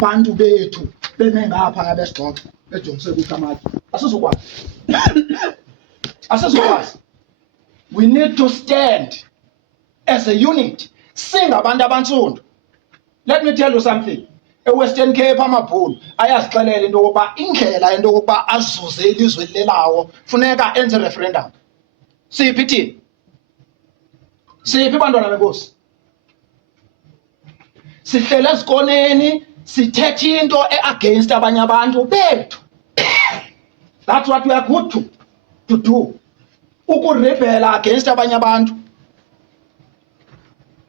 bantu bethu beme ngapha ngabesigxoxo bejongise kukamaki asizokwazi asizokwazi. We need to stand as a unit singabantu abantsundu. Let me tell you something. eWestern Cape amabhulu ayazixelela into yokuba indlela into yokuba azuze ilizwe lelawo funeka enze referendum. Siphi thina? Siphi bantwana benkosi? Sihlele ezikoneni sithethe into against abanye abantu bethu. That's what we are good to do. Ukurebela against abanye abantu.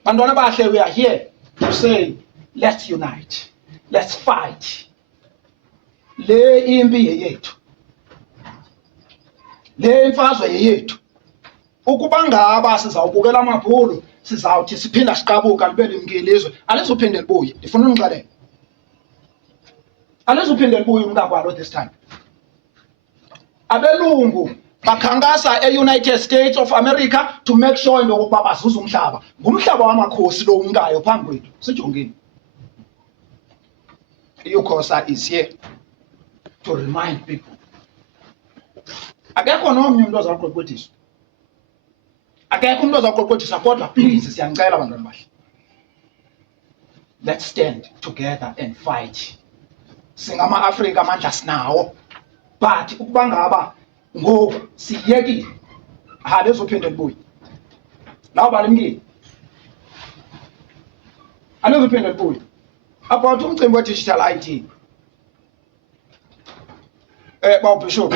Bantwana bahle, we are here to say let's unite. Let's fight. Le impi yethu. Le imfazwe yethu. Ukuba ngaba sizawubukela amabhulu sizawuthi siphinda siqabuka libe limkilizwe alizuphinde libuye. Ndifuna unixelela. Alizuphinde libuye umntakwalo this time. Abelungu bakhankasa e-United States of America to make sure into yokuba bazuza umhlaba. Ngumhlaba wamakhosi lo unkayo phambi kwethu. Sijongile. IUCOSA is here to remind people. Akekho nomnye umuntu ozawuqoqothiswa. Akekho umuntu ozawuqoqothiswa kodwa please siyanicela bantwana bahle. Let's stand together and fight. Singama Africa amandla sinawo. But ukuba ngaba ngoku siyekile alizophinde libuye. Lawo balimkile. Alizophinde libuye. About umcimbi we-digital ID. Bishop.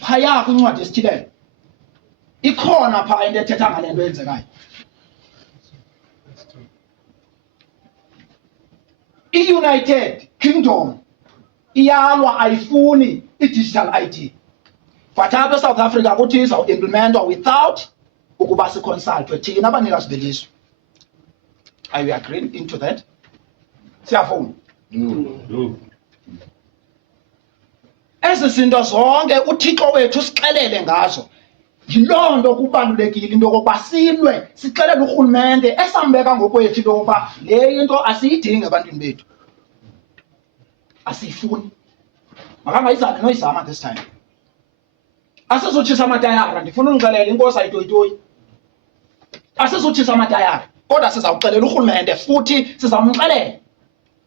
Phaya kwincwadi yesithilelo. Ikhona pha into ethetha ngale nto yenzekayo. I-United Kingdom iyalwa ayifuni i-digital ID. But apha eSouth Africa kuthi izawuimplementwa without ukuba siconsultwe thina abanikazi belizwe. Are you agreeing into that? Siyafuna. No. Ezi zinto zonke uThixo wethu sixelele ngazo. Yiloo nto kubalulekile into yokuba silwe sixelele urhulumente esambeka ngokwethu into yokuba le into asiyidingi ebantwini bethu. Asiyifuni. Makangayizami noyizama this time. Asizotshisa amatayara, ndifuna unixelela inkosi ayitoyitoyi. Asizotshisa amatayara. Kodwa sizawuxelela urhulumente futhi sizawumxelela.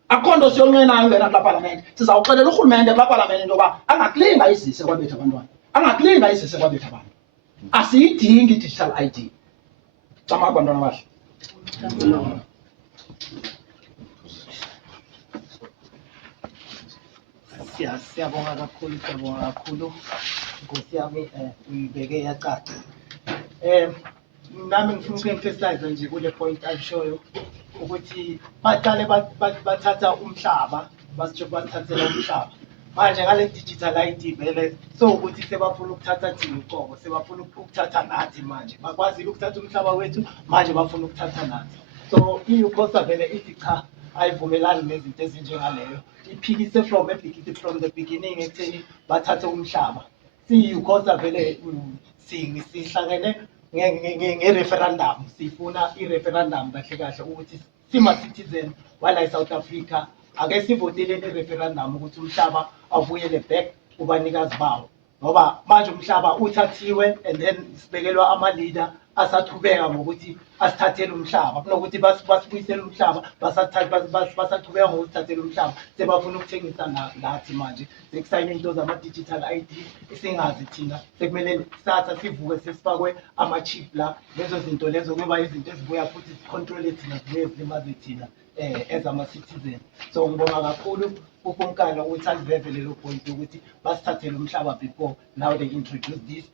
Akho nto siyonqenayo ungena kulaa palamente. Sizawuxelela urhulumente kulaa palamente into yoba angakulinga izise kwabetha abantwana. Angakulinga izise kwabetha abantu. Asiyidingi i-digital ID. Cama bantwana bahle. Siyabonga kakhulu. Nkosi yami uyibeke yacaca. Nami ngifuna uku-emphasize nje kule point ayishoyo ukuthi baqale bathatha umhlaba basithathela umhlaba. Manje ngale digital ID vele so ukuthi sebafuna ukuthatha thina uqobo, sebafuna ukuthatha nathi manje. Bakwazile ukuthatha umhlaba wethu manje bafuna ukuthatha nathi. So iUCOSA vele ithi cha ayivumelani nezinto ezinjengaleyo. Iphikise from the beginning ekutheni bathathe umhlaba. IUCOSA vele sihlangene nge-referendum. Sifuna i-referendum kahle kahle ukuthi sima-citizen wala eSouth Africa ake sivotele i-referendum ukuthi umhlaba awubuyele back kubanikazi bawo. Ngoba manje umhlaba uthathiwe and then sibekelwa ama-leader asaqhubeka ngokuthi asithathele umhlaba kunokuthi basibuyisele umhlaba basaqhubeka ngokuthathela umhlaba sebafuna ukuthengisa nathi manje sekusayine into zama-digital ID esingazi thina sekumele kusasa sivuke sesifakwe ama-chip la lezo zinto lezo kuba izinto ezibuya futhi zicontrole thina zibuye zilimaze thina as ama-citizen. So ngibonga kakhulu uPumkani ukuthi aliveze lelo point ukuthi basithathele umhlaba before now they introduce this.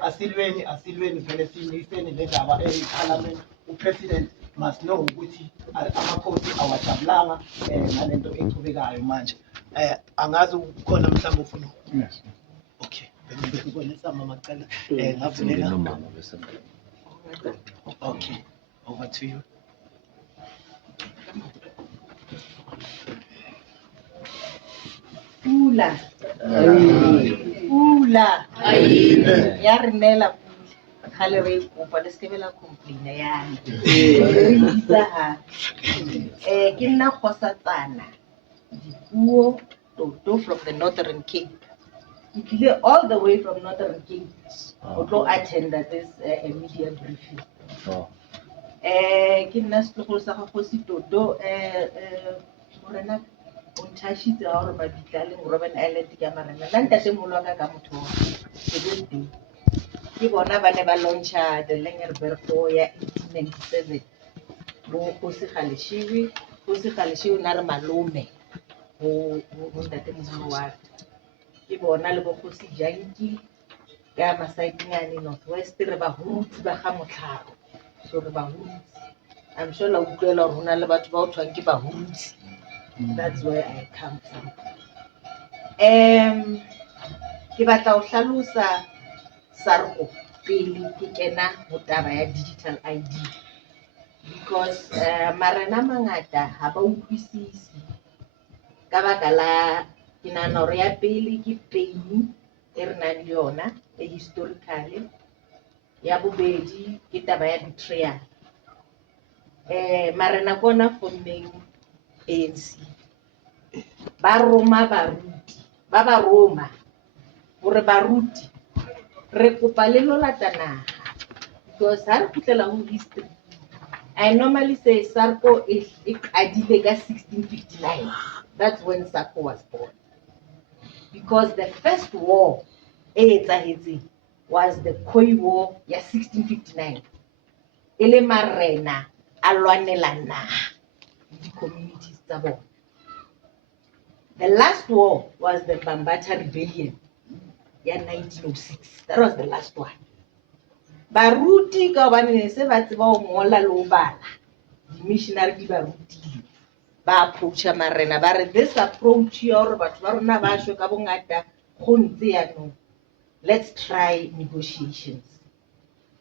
Asilweni vele siyiniseni le ndaba eParliament. uPresident must know ukuthi amakhosi awajabulanga ngalento eqhubekayo manje. Angazi ukhona mhlawumbe ufuna. Yes. Okay. Bengibonisa mama cala ngavulela. Okay. Over to you. Pula. Ya rinela khale re kopa le skebela complain yani. ke nna Kgosatsana Dipuo Toto from the Northern Cape. Ke tlile all the way from Northern Cape go tlo attend this media briefing. Ke nna setlogolo sa ga Kgosi Toto morena o nthashitse ga gore mabitla a leng Robben Island ke a marena nna ntatemolo wa ka motho wa ke bona ba ne ba launcha the Lengerbergo ya 1897 mo Kgosi Galeshewe. Kgosi Galeshewe o na re malome go ntatemogolo wa ka. Ke bona le bo Kgosi Janki ka Masaetengane Northwest re bahurutsi ba ga Motlharo. So re bahurutsi, I'm sure la utlwela gore hona le batho ba o thwang ke bahurutsi. That's where I come from. Ke batla ho hlalosa SARCO pele ke kena ho taba ya digital ID because marena mangata ha ba utlwisisi ka baka la ke nahana hore ya pele ke pain e re nang le yona e historically, ya bobedi ke taba ya betrayal. Marena kona fommeng ANC ba Roma baruti ba ba Roma hore baruti re kopa le lo lata naha because ha re kgutlela ho history. I normally say SARCO e qadile ka 1659. That's when SARCO was born. Because the first war e etsahetseng was the Khoi War ya 1659. Ele marena a lwanela naha di communities tsa bona. The last war was the Bambata Rebellion ya 1906. That was the last one. Baruti ka hobane ne se ba tseba ho ngola le ho bala, di-missionary di ba rutile ba approacha marena ba re this approach ya hore batho ba rona ba shwe ka bongata go ntse yanong, let's try negotiations.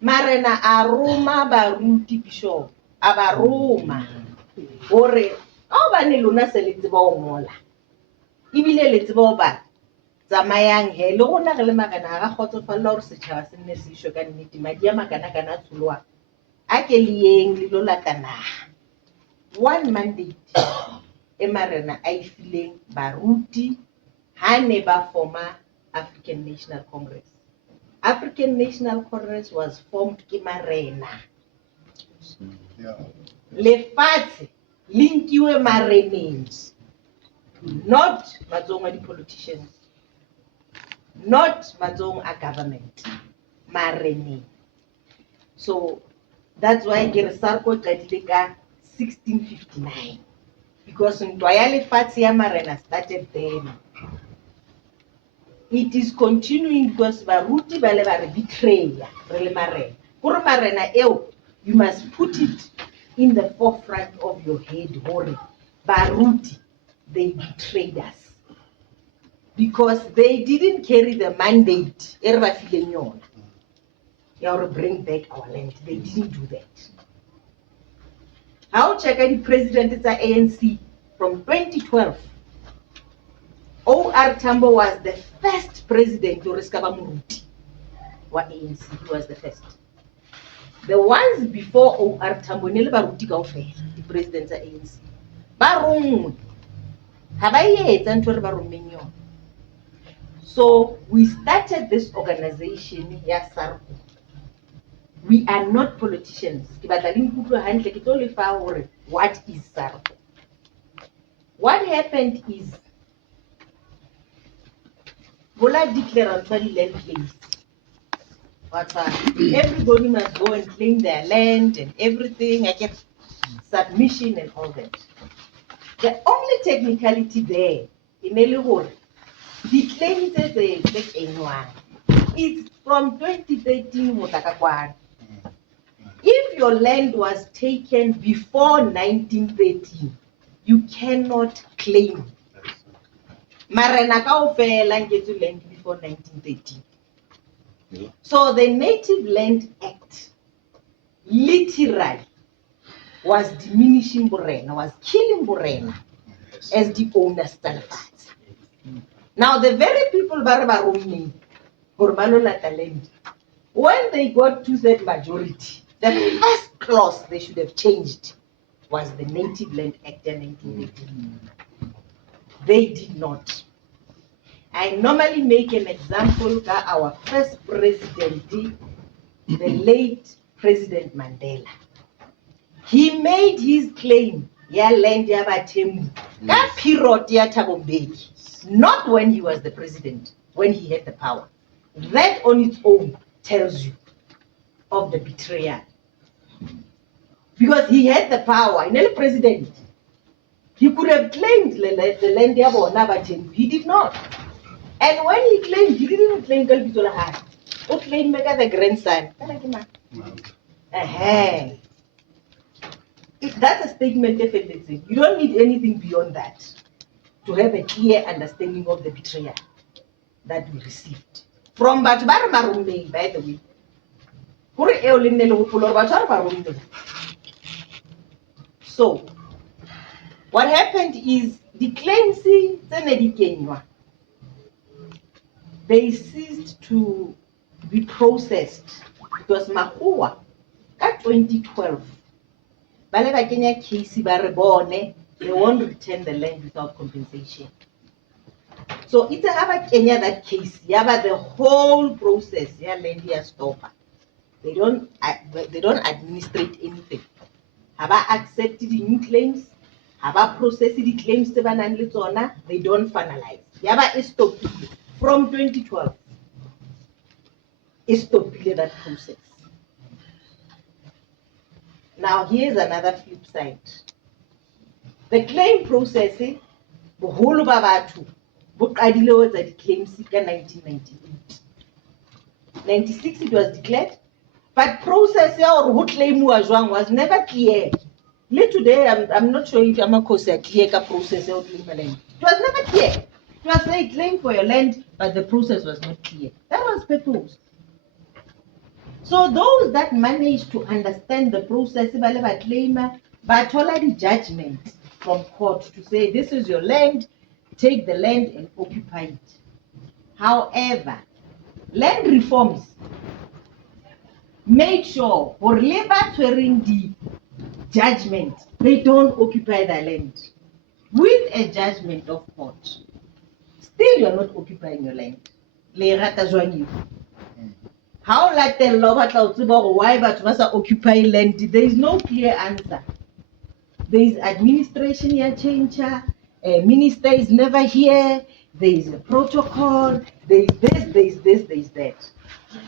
Marena a Roma baruti bishop a ba Roma hore ka hobane lona se le tseba ho ngola ebile le tseba ho bala, tsamayang he le gona re le marena ga kgotsofalla hore setjhaba se nne se ishwe ka nnete madi a makana-kana tsholoa a ke le yeng le lo lata naha. One mandate e marena a ifileng baruti ha ne ba forma African National Congress. African National Congress was formed ke marena. Lefatshe le nkiwe mareneng, not matsohong a di-politicians, not matsohong a government, mareneng. So that's why ke re SARCO qadile ka 1659 because ntwa ya lefatshe ya marena started then. It is continuing because baruti ba le ba re betraya re le marena. Gore marena eo you must put it in the forefront of your head hore baruti they betrayed us because they didn't carry the mandate e re ba fileng yona ya hore bring back our land. They didn't do that. How check the president tsa ANC from 2012, OR Tambo was the first president to riskaba moruti wa ANC. He was the first. The ones before OR Tambo ne le baruti kaofela di president tsa ANC ba rongwe ha ba etsa ntho re ba rommeng yona. So we started this organization ya SARCO. We are not politicians. Ke batla le nkutlwe hantle ke tlo le fa hore what is SARCO. What happened is Bola declared the land claims. Everybody must go and claim their land and everything. I get submission and all that. The only technicality there in Elihor, the claim says anyone. It's from 2013 Motakakwan. If your land was taken before 1913, you cannot claim. Marena kaofela ngethu land before 1913. So the Native Land Act literally was diminishing Borena, was killing Borena as the owners Talfat. Now the very people Barbarumi, Borbalola land, when they got 2/3 majority, the first clause they should have changed was the Native Land Act in 1918. They did not. I normally make an example that our first president, the late President Mandela, he made his claim, ya land ya Bathemu, that period ya Thabo Mbeki, not when he was the president, when he had the power. That on its own tells you of the betrayal. Because he had the power, in the president, he could have claimed the land ya bona Bathemu. He did not. And when he claimed, he didn't claim Kalbitola High. He claimed Mega the grandson. That's a statement definitely. You don't need anything beyond that to have a clear understanding of the betrayal that we received. From Batbar Marume, by the way. So, what happened is the claims they ceased to be processed because Mahua at 2012 Baleba Kenya case they won't return the land without compensation. So it's a Kenya that case, yaba the whole process, yeah, land here stopper. They don't administrate anything. Have I accepted the new claims? Have I processed the claims they don't finalize. Yaba is stopped from 2012. Is stopped that process. Now here's another flip side. The claim processing, the whole of Babatu, book Adilo that the claim seeker 1998. 96 it was declared, but processing or who claim was never clear. Late today, I'm not sure if Amakosa clear process or claim land. It was never clear. It was a claim for your land, but the process was not clear. That was proposed. So those that managed to understand the process, but already judgment from court to say this is your land, take the land and occupy it. However, land reforms made sure for labor swearing the judgment, they don't occupy the land. With a judgment of court, still you're not occupying your land. How like the law why but must occupy land? There is no clear answer. There is administration here change, a minister is never here, there is a protocol, there is this, there is that.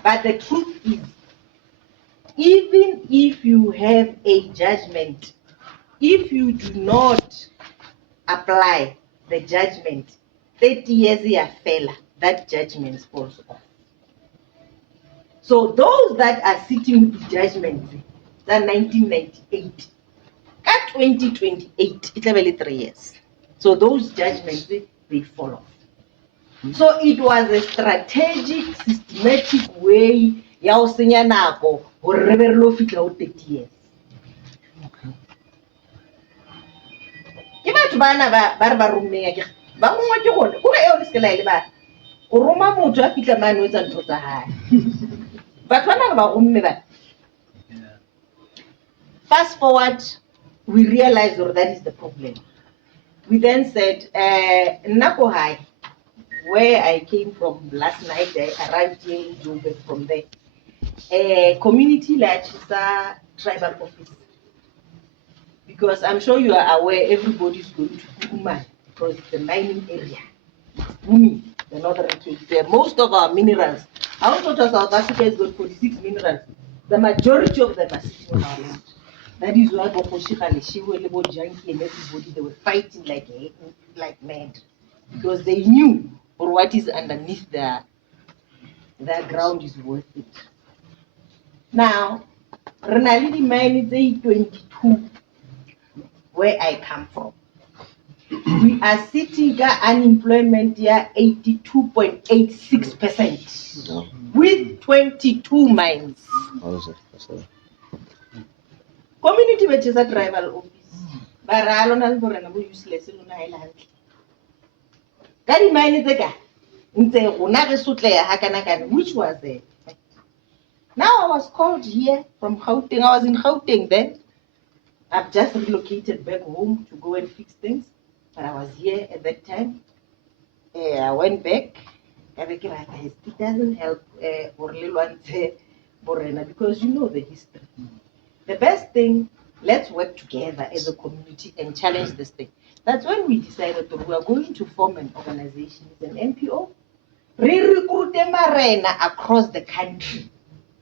But the truth is, even if you have a judgment, if you do not apply the judgment, 30 years a failure, that judgment falls off. So those that are sitting with the judgment, that 1998, at 2028, it's only 3 years. So those judgments, they fall off. So it was a strategic, systematic way, or 30 years. Fast forward, we realized that is the problem. We then said, Nakohai, where I came from last night, I arrived here in Joburg from there. Community like tribal office. Because I'm sure you are aware everybody is going to Kuma because it's a mining area. It's booming, the Northern Cape. Where most of our minerals, I also thought South Africa has got 46 minerals. The majority of them are sitting on our land. That is why Bokoshika, Leshiwe, Lebo Janki, and everybody, they were fighting like mad. Because they knew for what is underneath their ground is worth it. Now, Renalidi mine is 22, where I come from. We are sitting at unemployment here 82.86% with 22 mines. Community which is a tribal office. But I don't know useless in Ireland. That mine is a guy. Which was there. Now I was called here from Gauteng. I was in Gauteng then. I've just relocated back home to go and fix things, but I was here at that time. I went back. It doesn't help because you know the history. The best thing, let's work together as a community and challenge this thing. That's when we decided that we are going to form an organization, it's an NPO. Re-recruit Marena across the country,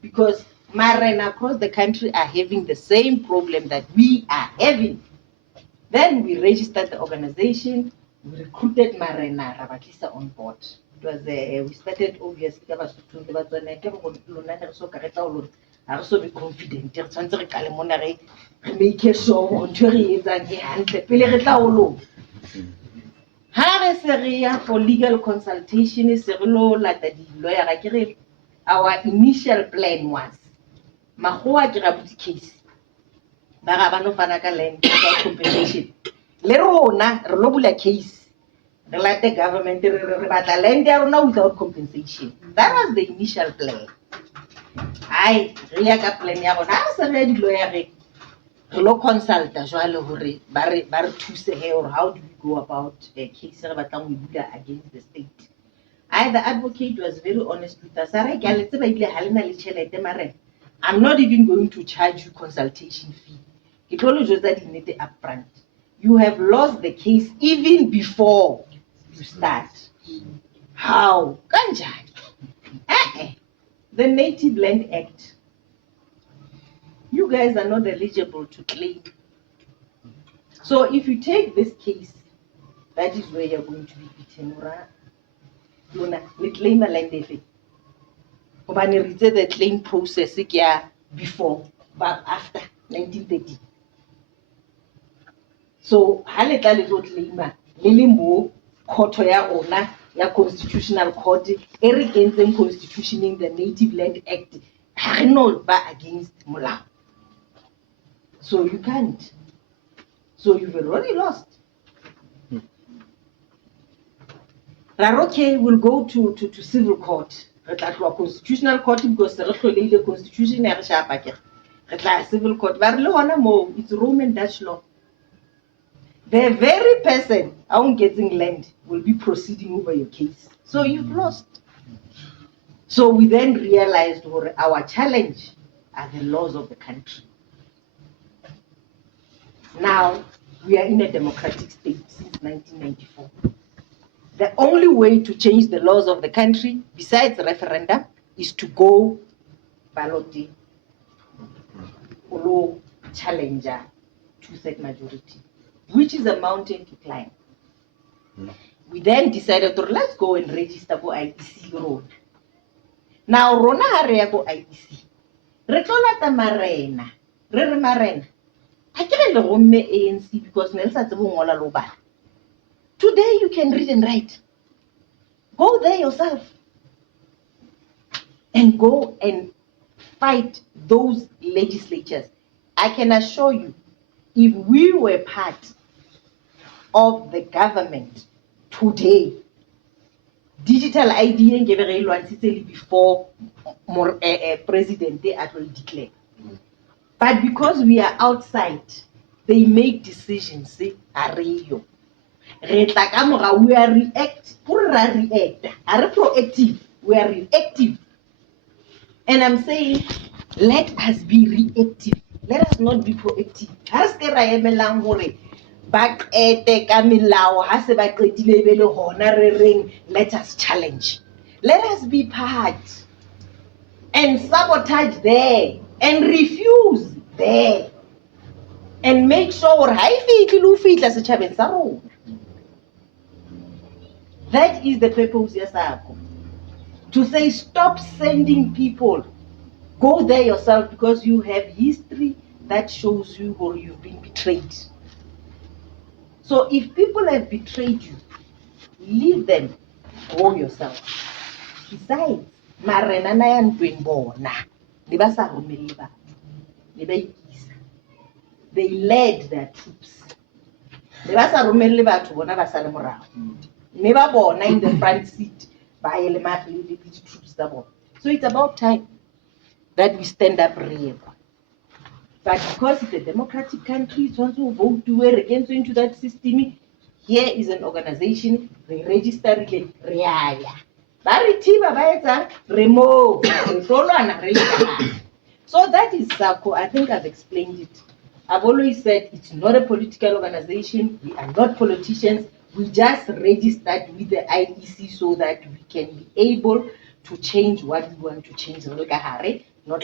because Marena across the country are having the same problem that we are having. Then we registered the organization, we recruited Marena Rabakisa on board. It was we started obviously I also be confident. Make sure for legal consultation is lawyer. Our initial plan was Mahua Grabuti case. Barabano Fanaka land without compensation. Lerona Robula case. The latter government land there now without compensation. That was the initial plan. I Riaka plan Yabon. I was already lawyer. Law consult as well bar to say or how do we go about a case against the state. The advocate was very honest with us. I'm not even going to charge you consultation fee. He told you that he needed upfront. You have lost the case even before you start. How? The Native Land Act. You guys are not eligible to claim. So if you take this case, that is where you're going to be beaten. We claim a land effect. The claim process before, but after 1930. So, court ya constitutional court, against the constitution in the Native Land Act, not against Mullah. So you can't. So you've already lost. Raroke will go to civil court. Constitutional court because the constitution is civil court. It's Roman Dutch law. The very person getting land will be proceeding over your case. So you've lost. So we then realized our challenge are the laws of the country. Now, we are in a democratic state since 1994. The only way to change the laws of the country, besides the referendum, is to go balloting, follow challenger, two-thirds majority, which is a mountain to climb. We then decided, let's go and register for IEC road. Now, Rona area go IEC. Retonata Marena, Marena. I can't ANC because today you can read and write. Go there yourself and go and fight those legislatures. I can assure you, if we were part of the government today, digital ID before President they actually declared. But because we are outside, they make decisions. We are proactive. We are reactive. And I'm saying, let us be reactive. Let us not be proactive. Let us challenge. Let us be part and sabotage there and refuse there and make sure that is the purpose, yes, to say stop sending people. Go there yourself because you have history that shows you or you've been betrayed. So if people have betrayed you, leave them. Go yourself. Besides, they led their troops. Never born in the front seat by the troops. So it's about time that we stand up real. But because it's a democratic country, it's want to vote to where against into that system. Here is an organization, they register it, reaya. Baritiba baeta remove. So that is SACCO. I think I've explained it. I've always said it's not a political organization. We are not politicians. We just registered with the IEC so that we can be able to change what we want to change, not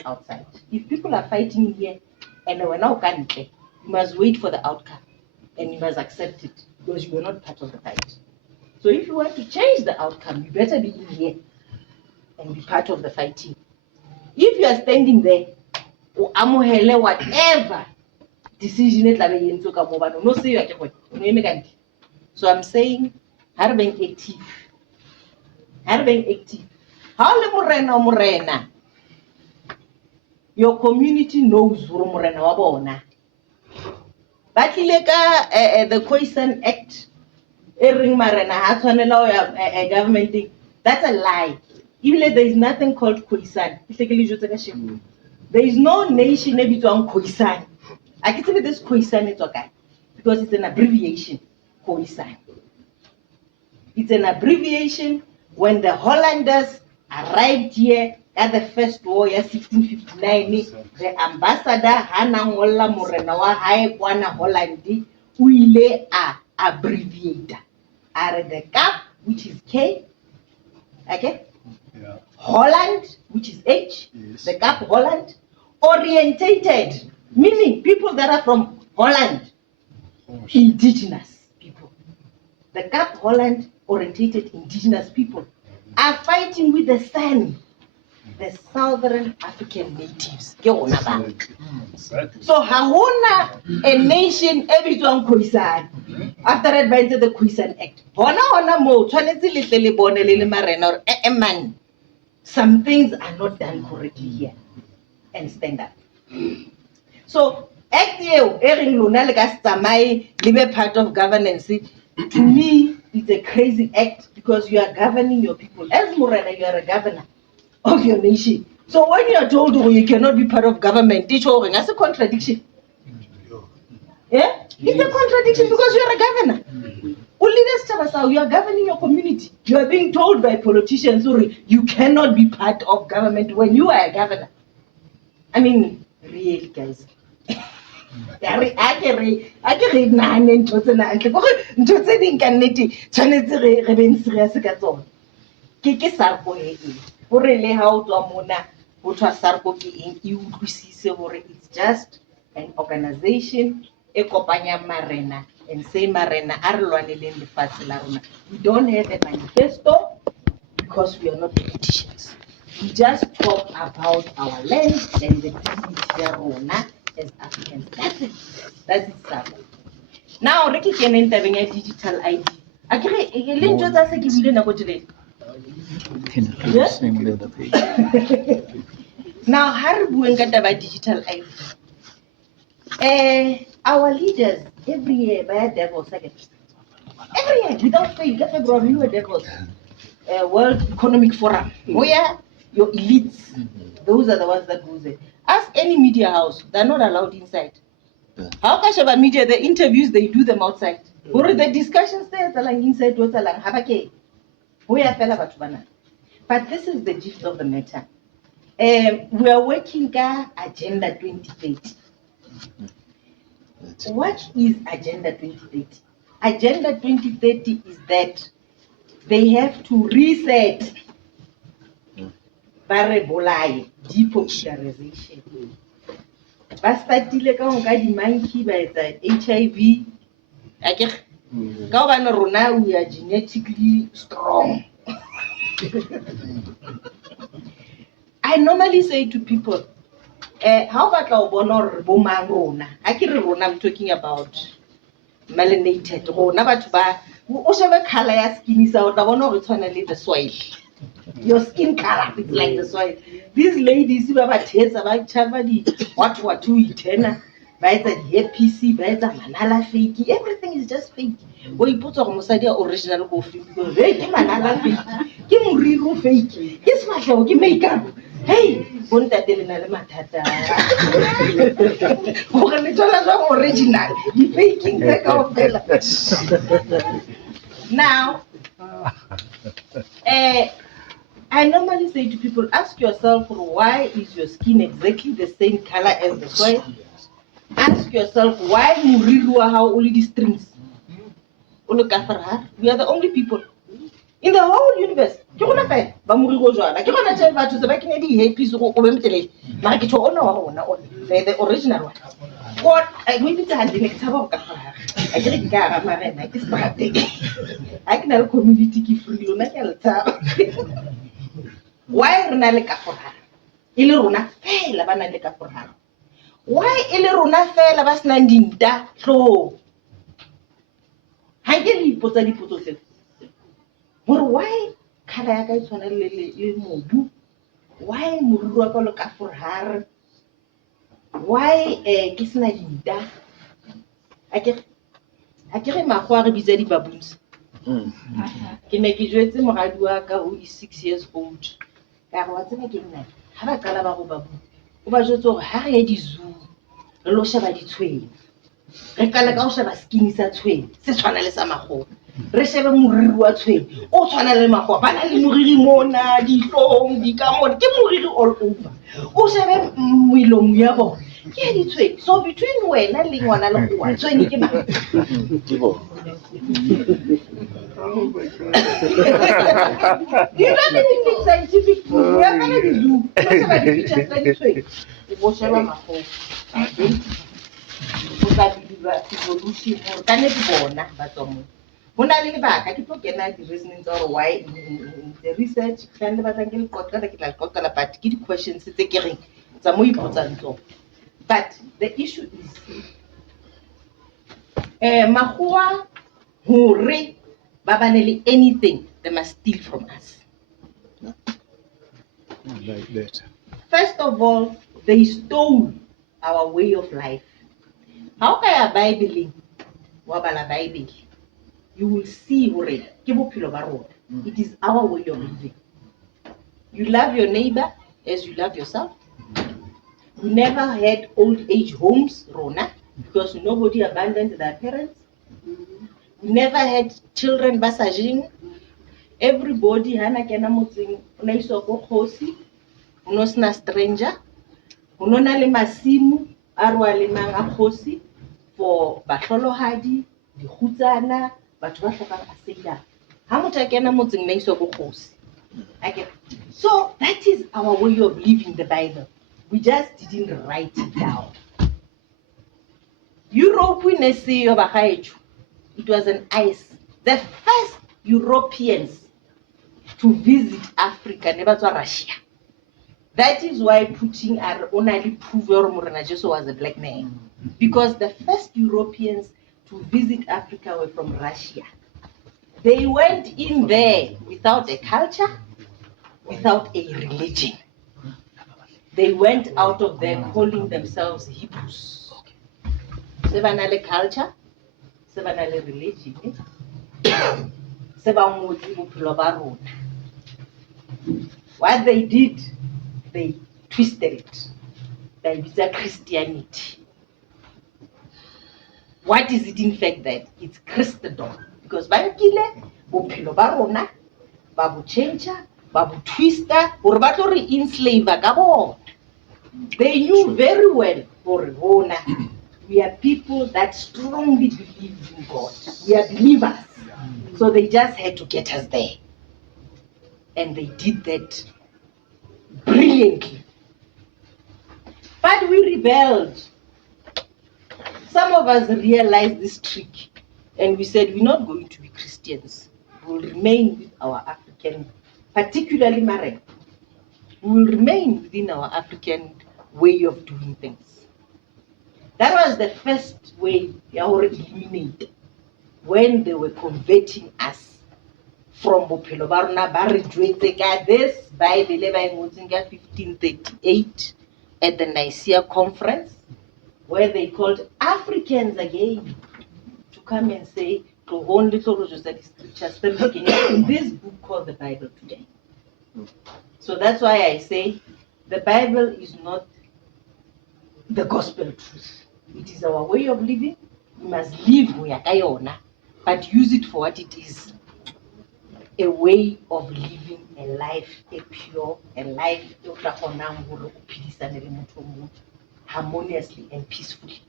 outside. If people are fighting here and we're now can't, you must wait for the outcome and you must accept it because you are not part of the fight. So if you want to change the outcome, you better be in here and be part of the fighting. If you are standing there, whatever decision it no say you. So I'm saying, how being active. How being active. How morena. Your community knows morena wabona. Bakileka the Khoisan Act. Ering marena a government thing. That's a lie. Even if there is nothing called Khoisan. There is no nation between Khoisan. I can tell you this Khoisan is okay. Because it's an abbreviation. Khoisan. It's an abbreviation. When the Hollanders arrived here at the first war, 1659, the ambassador Hanangola Morenawa Haekwana Hollandi, Uile a abbreviator. Are the Cap, which is K, okay? Yeah. Holland, which is H, Yes. the Cap Holland, orientated, meaning people that are from Holland, indigenous people. The Cap Holland orientated indigenous people are fighting with the sun, the Southern African natives. Exactly. So Hahona, a nation, everyone Khoisan. After that, by the Khoisan Act. Hona mo, man. Some things are not done correctly here. And stand up. So, Act Ering Lunalgas Tamai, live part of governance. To me, it's a crazy act because you are governing your people. As Morena, you are a governor of your nation. So when you are told you cannot be part of government, that's a contradiction. Yeah? It's a contradiction because you are a governor. Only this tell us how you are governing your community. You are being told by politicians, sorry, you cannot be part of government when you are a governor. I mean, really, guys. I can read nine and Kiki Sarko really how to Amona, which was Sarko in it's just an organization, a companya marena, and say marena Arluanil in the Fasilaruna. We don't have a manifesto because we are not politicians. We just talk about our land and the dignity as Africans. That's it. That's it, Sarko. Now, Ricky can enter a digital ID. I can't give you today. Yes? Name on the other page. Now, Haribu and by digital ID. Our leaders every year by a devil second. Every year, without fail, get February, you a devil. World Economic Forum. Where your elites, those are the ones that go there. Ask any media house, they're not allowed inside. How can Shaba media, the interviews, they do them outside? Or the discussions there, inside, what's along, Habake. But this is the gist of the matter. We are working on Agenda 2030. What is Agenda 2030? Agenda 2030 is that they have to reset Barebolai, depopularization. Bastatile ka nka di monkey ba etsa HIV. Ake ka bana rona we are genetically strong. I normally say to people, how about our bonor bomang rona? Akere rona, I'm talking about melanated rona batho ba o shebe color ya skin is out, bona re tshwana le the soil. Your skin color is like the soil. These ladies ba bathetsa ba chava di what to itena ba etsa di APC ba etsa manala fake, everything is just fake. O ipotsa go mosadi ya original go fake because hey ke manala fake ke moriri fake ke sefahleho ke makeup Hey, bontate le na le mathata. Gore le tswela jwang original, di-faking tse kaofela. Now, I normally say to people, ask yourself, why is your skin exactly the same color as the soil? Ask yourself, why moriri wa hao o le di-strings? O le ka fare ha? We are the only people in the whole universe. Ke rona fela ba moriri o jwala. Ke rona tse batho se ba kenya di-hairpiece o be motelele. Mara ke tjho ona wa rona ona, the original one. What I go itse hantle ne ke tshaba go ka fara. I ke re ke ka ara marena ke strate. Ha ke na le community ke free lona ke a le tshaba. Why rena le ka fara? E le rona fela ba nang le ka fara. Why e le rona fela ba senang dinta hlooho? Ha ke le ipotsa dipotso tseo. Gore why khala ya ka e tshwana le mobu? Why moriri wa ka o le ka forhare? Why ke sena dinta? Ha ke re makgwa re bitsa di-baboons. Ke ne ke jwetse moradi wa ka o is 6 years old. Ka re wa tseba ke nna ha ba qala ba go baboon. O ba jwetse gore ha re ya di-zoo re lo sheba ditshwene. Re qala ka go sheba skin sa tshwene se tshwana le sa makgowa. Re shebe moriri wa tshwene o tshwana le makgowa. Ba na le moriri mona, dihlong, dikamone, ke moriri all over. O shebe melomo ya bona ke ya ditshwene. So between wena le ngwana le gowa tshwene ke mang? You don't even need scientific proof. We are gonna be zoo. Go sheba di-features tsa ditshwene. Go sheba makgowa. Go tla dira evolution gore ka nnete bona ba tswa moo. Go na le lebaka ke tlo kena di-reasonings tsa gore why in the research tlhang le batlang ke le qoqela ke tla le qoqela but ke di-questions tse ke reng tsa mo ipotsang tsona. But the issue is makgowa hore ba bane le anything they must steal from us. Like that. First of all, they stole our way of life. How can a Bible wa bala Bible? You will see hore ke bophelo ba rona. It is our way of living. You love your neighbor as you love yourself. We never had old age homes, Rona, because nobody abandoned their parents. We never had children basaging. Everybody hana kena motseng ona iso go kgosi, ono sna stranger. Ono na le masimu a rwa le mang a kgosi for bahlolohadi, dikhutsana, batho ba hlokang a seila. Ha motho a kena motseng na iso go kgosi. Okay. So that is our way of living the Bible. We just didn't write it down. Europe, it was an ice. The first Europeans to visit Africa never to Russia. That is why Putin only proved Morena Jesu was a black man. Because the first Europeans to visit Africa were from Russia. They went in there without a culture, without a religion. They went out of there calling themselves Hebrews. Sebanale culture, sebanale religion, sebanguti bophelo ba rona. What they did, they twisted it. They became Christianity. What is it in fact that? It's Christendom. Because Bankile, bophelo ba rona, babu changer, babu twister, or batlo re-enslave ka bona. They knew very well, we are people that strongly believe in God. We are believers. So they just had to get us there. And they did that brilliantly. But we rebelled. Some of us realized this trick. And we said, we're not going to be Christians. We'll remain with our African, particularly Marek. We will remain within our African way of doing things. That was the first way they already eliminated when they were converting us from Bophelo ba rona ba re jwetse ka this Bible ba ngotseng ka 1538 at the Nicaea conference, where they called Africans again to come and say to only the scriptures in this book called the Bible today. So that's why I say the Bible is not the gospel truth. It is our way of living. We must live ho ya ka yona, but use it for what it is. A way of living a life, a pure, a life harmoniously and peacefully.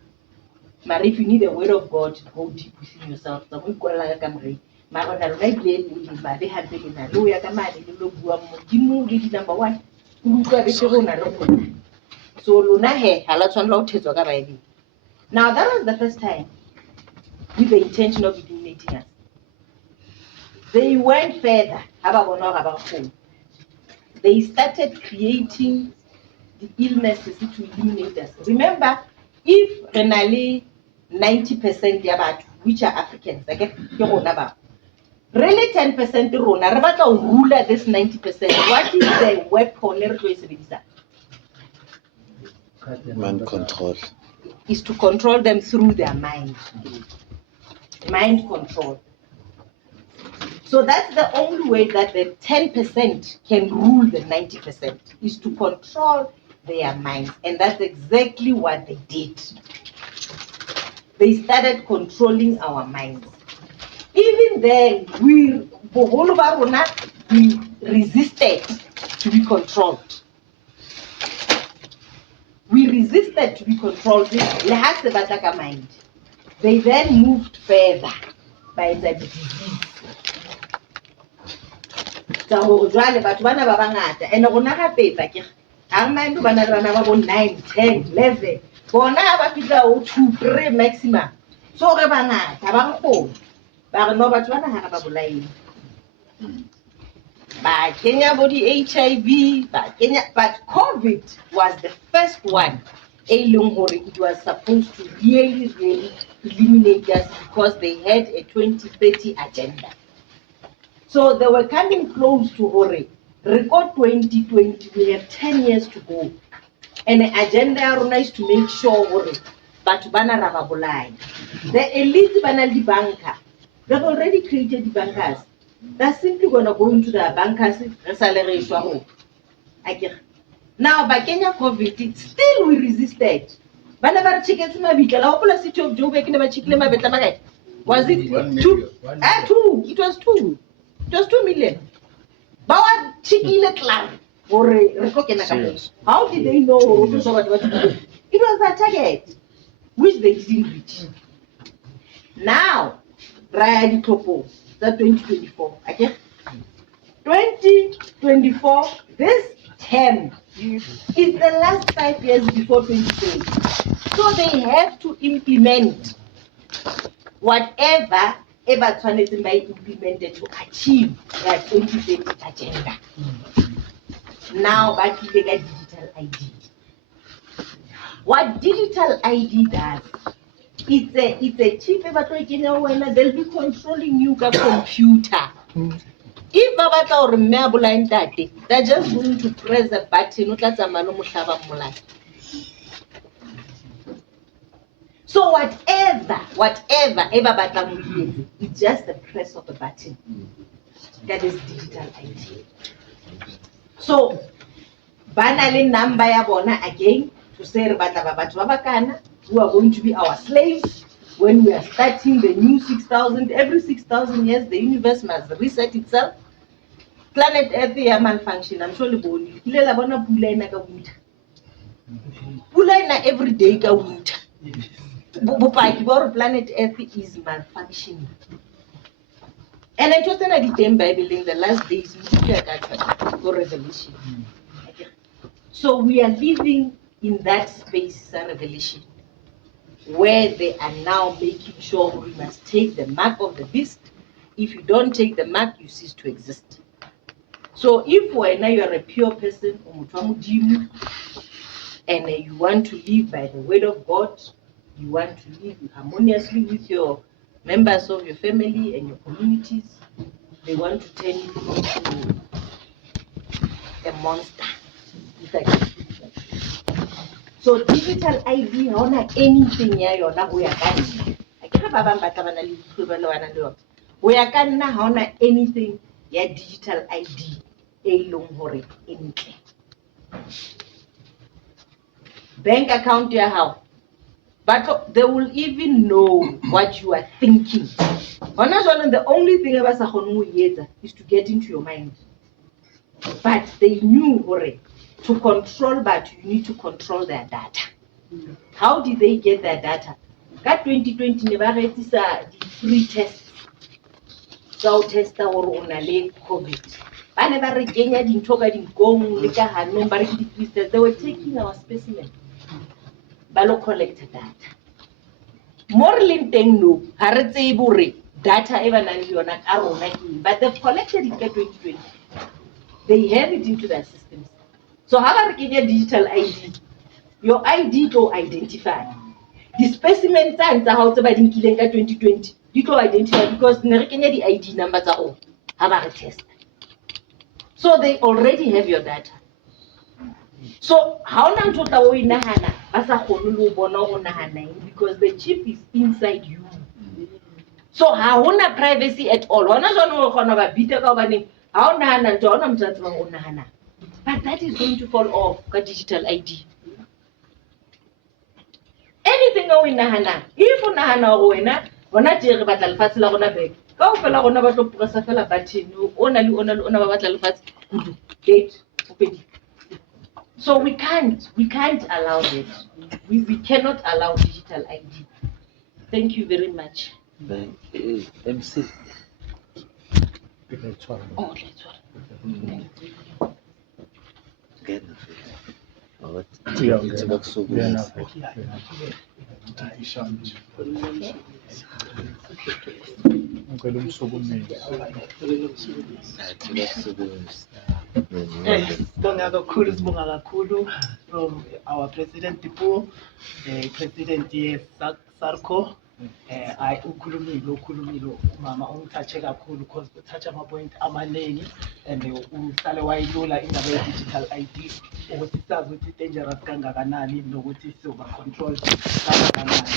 But if you need a word of God, go deep within yourself. So now that was the first time with the intention of eliminating us. They went further. They started creating the illnesses to eliminate us. Remember, if renally 90% yabat, which are Africans, I get really 10% rona, to rule this 90%. What is the weapon? Mind control. Is to control them through their mind. Mind control. So that's the only way that the 10% can rule the 90%, is to control their minds. And that's exactly what they did. They started controlling our minds. Even then, we resisted to be controlled. We resisted to be controlled. Mind. They then moved further by the disease. And mind 9, 10, 11. Maximum. So Kenya body HIV, but COVID was the first one. It was supposed to really eliminate us because they had a 2030 agenda. So they were coming close to Hore. Record 2020, we have 10 years to go. And the agenda is to make sure Hore, but bana rababulai. The elite banali banker, they've already created the bankers. They're simply gonna go into the bankers salary. Now by Kenya COVID, still we resisted. Whenever chickens maybe the city of Joburg never chicken was it 2? 2. It was 2. It was 2 million. Bawa chicken club or how did they know what to do? It was a target which they didn't reach. Now, Ryan propose that 2024. Okay? 2024, this term is the last 5 years before 2020. So they have to implement whatever Ebatwanet might implemented to achieve their 2020 agenda. Now back to the digital ID. What digital ID does, it's a chip they'll be controlling you with computer. If Babata or Mabula they're just going to press the button. So whatever it's just the press of a button. That is digital ID. So banale number ya bona again to say who are going to be our slaves when we are starting the new 6,000. Every 6,000 years the universe must reset itself. Planet Earth ya malfunction. I'm sure boni. Ilela bona pula ina ka winter. Pula ina every day ka winter. Planet Earth is malfunctioning. And I just said the same Bible in the last days for revelation. So we are living in that space, revelation, where they are now making sure we must take the mark of the beast. If you don't take the mark, you cease to exist. So if now you are a pure person, and you want to live by the word of God, you want to live harmoniously with your members of your family and your communities, they want to turn you into a monster. So digital ID, anything anything digital ID anything. bank account ya hao. But they will even know what you are thinking. Honestly, the only thing about Sahonu is to get into your mind. But they knew to control, but you need to control their data. How did they get their data? Got 2020 never the free tests. So test our own COVID. I never regained in Toga in Gong, Lika had no barricade. They were taking our specimen. Balo collected data. Morlin Tengno, Harateburi, data even and you're not but they've collected it in 2020. They have it into their systems. So how are you digital ID? Your ID to identify. The specimen times are how to buy in Kilenga 2020. You to identify because the ID numbers are all. Have a test. So they already have your data. So how long to we nahana asa because the chip is inside you. So how na privacy at all? But that is going to fall off digital ID. Anything we nahana, if we nahana wena, wana tiri batla lefatshe la rona back. Ka o fela rona ba tlo pressa fela button, ona ba batla lefatshe, date, open. So we can't allow that. We cannot allow digital ID. Thank you very much. MC. Oh, let's from our President Tipu, President Sarko. I ukhulumile mama ungithathe kakhulu because uthatha ama-point amaningi and uhlale wayilula indaba ye-digital ID ukuthi sazi ukuthi dangerous kangakanani nokuthi soba control kangakanani.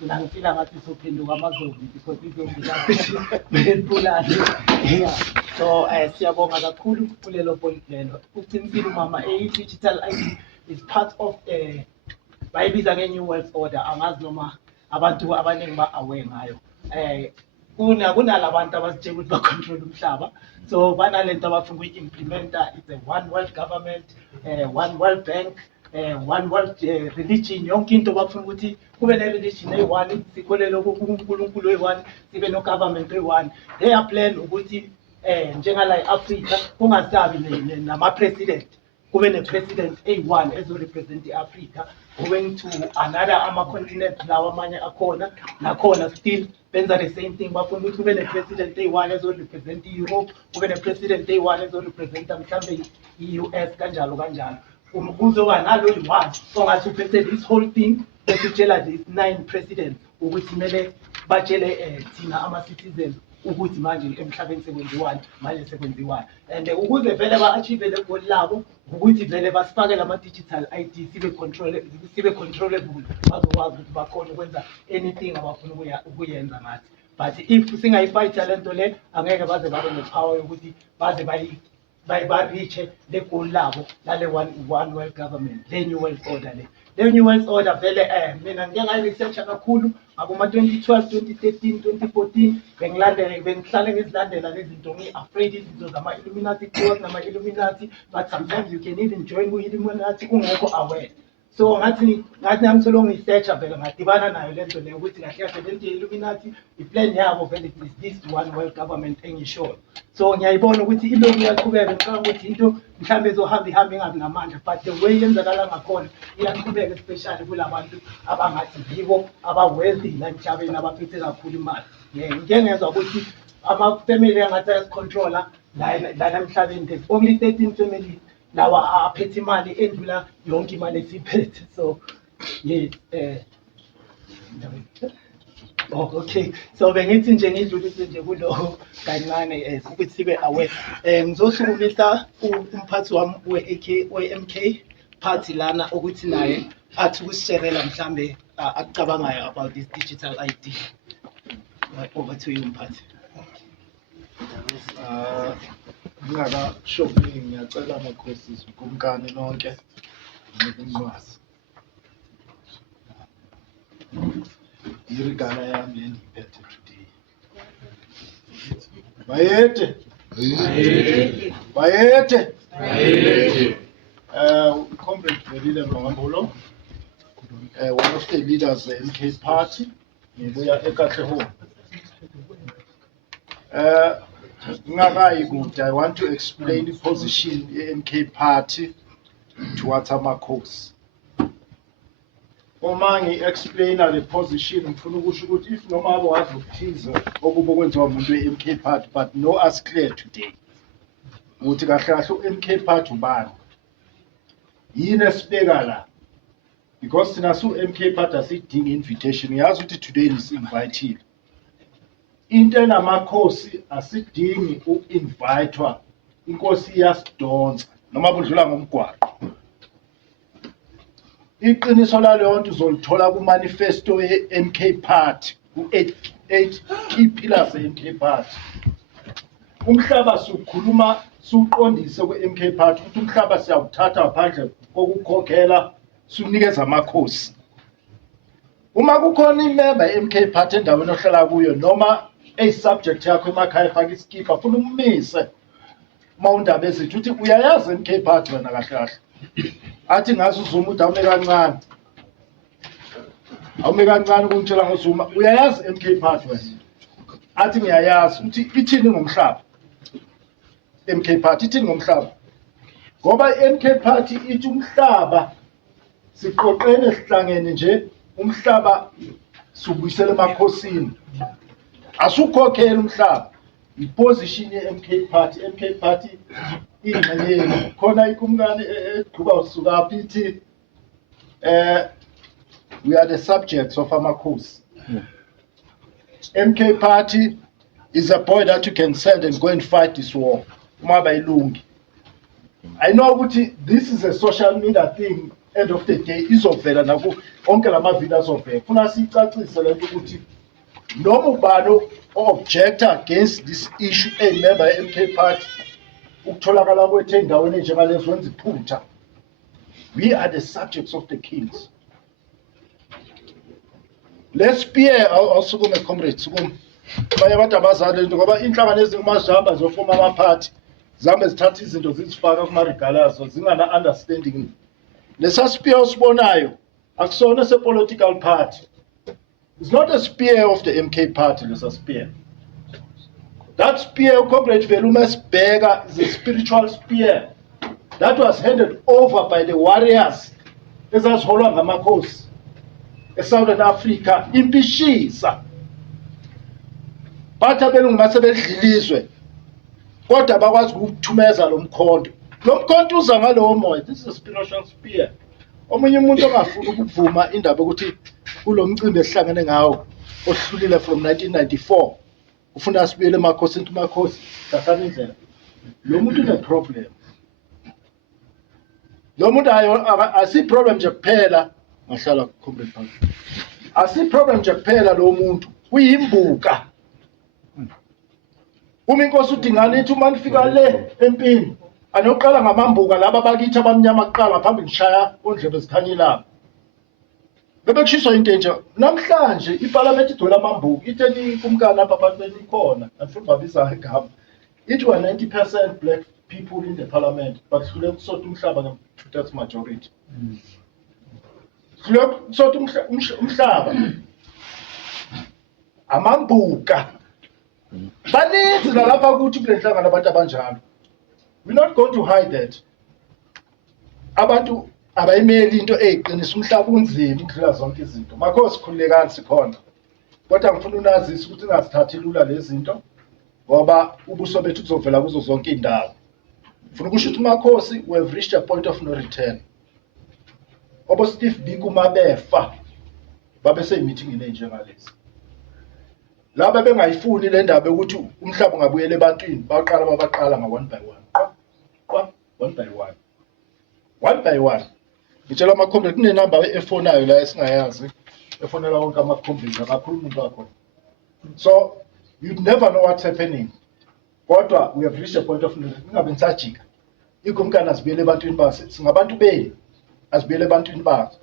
Mina ngifila ngathi sophenduka amazombi because izombi bezibulale. So siyabonga kakhulu kulelo point lelo. Uqinisile umama digital ID is part of bayibiza nge-new world order. Angazi noma abantu abaningi ba-aware ngayo. Kunalabantu abasitshela ukuthi ba-control umhlaba. So banalento abafuna ukuyi-implementa. It's a one world government, one world bank, one world religion. Yonke into bafuna ukuthi kube ne-religion eyi-one, sikholelwe kuNkulunkulu oyi-one, sibe no-government oyi-one. Their plan ukuthi njengala e-Africa kungasabi nama-president. Kube ne-president eyi-one ezo-represent i-Africa. Going to another continent lawa amanye akhona nakhona still benza the same thing bafuna ukuthi kube ne-president eyi-one ezo-represent i-Europe, kube ne-president eyi-one ezo-represent mhlambe i-US kanjalo kanjalo. Kuzoba nalo yi-one ongathi uphethe this whole thing bese utshela this 9 presidents ukuthi kumele batshele thina ama-citizens ukuthi manje emhlabeni sekwenziwani manje sekwenziwani and ukuze vele ba-achieve le goal labo ukuthi vele basifake lama-digital ID sibe controllable bazokwazi ukuthi bakhona ukwenza anything abafuna ukuyenza ngathi. But if singayifayitha lento le angeke baze babe ne-power yokuthi baze ba-reach le goal labo lale one world government, le new world order le. Le new world order vele mina ngike ngayi-researcha kakhulu ngakuma-2012, 2013, 2014 bengihlale ngizilandela lezi zinto ngi-afraid izinto zama-Illuminati cause nama-Illuminati, but sometimes you can even join ku-Illuminati ungekho aware. So ngathi ngangithole ngisearcha vele ngadibana nayo lento leyo ukuthi kahle kahle lento ye-Illuminati i-plan yabo vele is this one world government engishoyo. So ngiyayibona ukuthi ilokhu iyaqhubeka ngicabanga ukuthi into mhlawumbe ezohamba ihambe ingabi namandla, but the way yenzakala ngakhona iyaqhubeka especially kulabantu abangathi yibo aba-wealthy la emhlabeni abaphethe kakhulu imali. Ngike ngezwa ukuthi ama-family angathi ayasicontrola lana emhlabeni there's only 13 families lawa aphethe imali endlula yonke imali esiphethe. So yes, oh, okay. So bengithi nje ngidlulise nje kuloko kancane ukuthi sibe aware. Ngizosukumisa umphathi wami we-MK party lana ukuthi naye athi ukusisherela mhlambe akucabangayo about this digital ID. Over to you mphathi. Ngingakasho kuningi ngiyacela amakhosi kumkani nonke ngikwazi irigala yami endiyiphethe today. Bayede Comrade Velile Mangambolo, one of the leaders of the MK Party, ngibuya eKatlehong. I want to explain the position of the MK Party towards Amakhosi. Uma ngi-explain the position, ngifuna ukusho ukuthi if noma abo wazi ukuthize okuba kwenziwa umuntu we-MK Party, but no us clear today ukuthi kahle kahle u-MK Party ubani, yini esibeka la, because thina su-MK Party asidingi invitation. Yazi ukuthi today is-invitile. Into enamakhosi asidingi u-invitwa, inkosi iyasidonsa noma budlula ngomgwaqo. Iqiniso laleyo nto uzolithola ku-manifesto ye-MK Party, ku-8 key pillars ye-MK Party. Umhlaba sikhuluma siqondise kwe-MK Party ukuthi umhlaba siyawuthatha ngaphandle kokukhokhela sinikeza amakhosi. Uma kukhona imember ye-MK Party endaweni ohlala kuyo noma subject yakho emakhaya faka iskipa ufuna ummise uma undaba ezithi uthi uyayazi MK Party wena kahle kahle. Athi ngazi uZuma uthi awume kancane ukungitshela ngoZuma uyayazi MK Party wena. Athi ngiyayazi uthi ithini ngomhlaba. MK Party ithini ngomhlaba. Ngoba MK Party ithi umhlaba siqoqene sihlangene nje umhlaba subuyisela emakhosini. Asukhokhela umhlaba. Iposition ye-MK Party. MK Party ingxenye khona ikumkani egquba usuka ithi we are the subjects of amakhosi. MK Party is a boy that you can send and go and fight this war. Uma bayilungi. I know ukuthi this is a social media thing. End of the day izovela naku onke lamavideo azovela. Funa sicacise lento ukuthi noma ubani object against this issue a member MK Party ukutholakala kwethu endaweni njengalezo wenza iphutha. We are the subjects of the kings. Let's spear awusukume comrades sukume. Baye abantu abazali into ngoba inhlangano ezingumazihamba zofoma amaphathi zambe zithatha izinto zizifaka kumarigalazo zingana understanding. Lesa spear usibonayo akusona se political party. It's not a spear of the MK Party, it's a spear. That spear, Comrade Velume Spear, is a spiritual spear that was handed over by the warriors. As as Holland Makos, Southern Africa, in Pishisa. Batabelung Masabelizwe. What about was Tumeza Lomcond? Lomcond was a malo. This is a spiritual spear. Omunye umuntu ongafuna ukuvuma indaba ukuthi kulomcimbi ehlangene ngawo ohlulile from 1994 ufuna sibuyele emakhosi into makhosi kasana indlela lo muntu une problem. Lo muntu asi problem nje kuphela ngahlala Comrade Park. Asi problem nje kuphela lo muntu uyimbuka. Uma inkosi udingana ithi uma nifika le empini anoqala ngamambuka laba bakithi abamnyama kuqala phambili ngishaya ondlebe zikhanyela. Bebekushiswa into enje namhlanje iParliament idwela amambuka itheni kumkani apha abantu benikhona afuna babiza igama. It was 90% black people in the parliament but hlule kusota umhlaba nge-2/3 majority. Hlule kusota umhlaba amambuka. Baninzi nalapha ukuthi kule nhlangano abantu abanjalo. We're not going to hide that. Abantu abayimeli into eyiqinisa umhlaba unzima ukudlula zonke izinto. Makho sikhululekani sikhona. Kodwa ngifuna unazise ukuthi ungazithathi lula lezi zinto ngoba ubuso bethu kuzovela kuzo zonke indawo. Ngifuna ukusho ukuthi makhosi we have reached a point of no return. Obo Steve Biko mabefa babe seyimeeting enjengalezi. Laba bengayifuni le ndaba ukuthi umhlaba ungabuyela ebantwini baqala nga one by one. Ngitshela amakhombe kunenamba efonayo la esingayazi efonela wonke amakhombe akakhuluma umuntu wakho. So you'd never know what's happening. Kodwa we have reached a point of no return. Ingabe nisajika. Ikumkani asibuyele ebantwini base singabantu beni. asibuyele ebantwini bazo.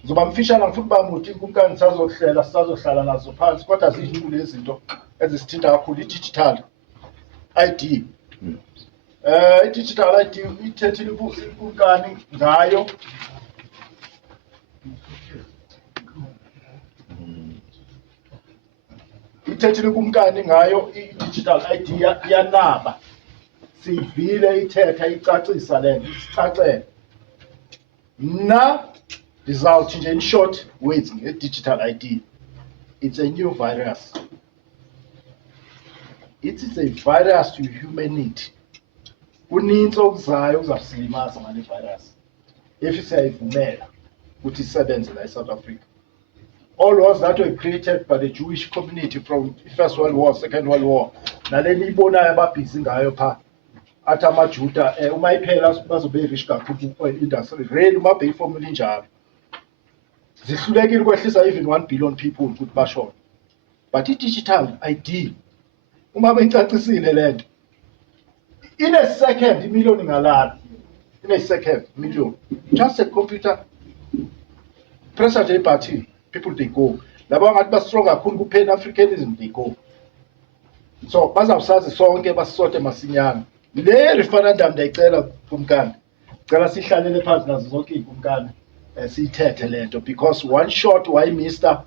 Ngizoba mfishane ngifuna uba muthi inkulunkani sisazohlala nazo phansi kodwa ziyinkulu izinto ezisithinta kakhulu i-digital ID. I-digital ID ithethile inkulunkani ngayo i-digital ID yanaba siyivile ithetha icacisa lento isicacele. Mna ndizawuthi nje in short words nge-digital ID, it's a new virus. It is a virus to humanity. Kunintsi okuzayo kuzasilimaza ngale virus if siyayivumela ukuthi isebenze la eSouth Africa. All laws that were created by the Jewish community from the First World War, Second World War, nale niyibonayo ababhizi ngayo pha athi amaJuda uma iphela bazobe rich kakhulu oil industry. Really uma bhe formula injalo zihlulekile ukwehlisa even 1 billion people ukuthi bashone. But i-digital ID uma beyicacisile lento in a second million ingalala, in a second million, just a computer press a button, people they go. Laba ngathi ba strong kakhulu ku pan Africanism they go. So bazawusazi sonke basisote masinyana. Le referendum ndayicela kumkani. Cela sihlalele phansi nazo zonke ikumkani siyithethe lento because one shot why Mr.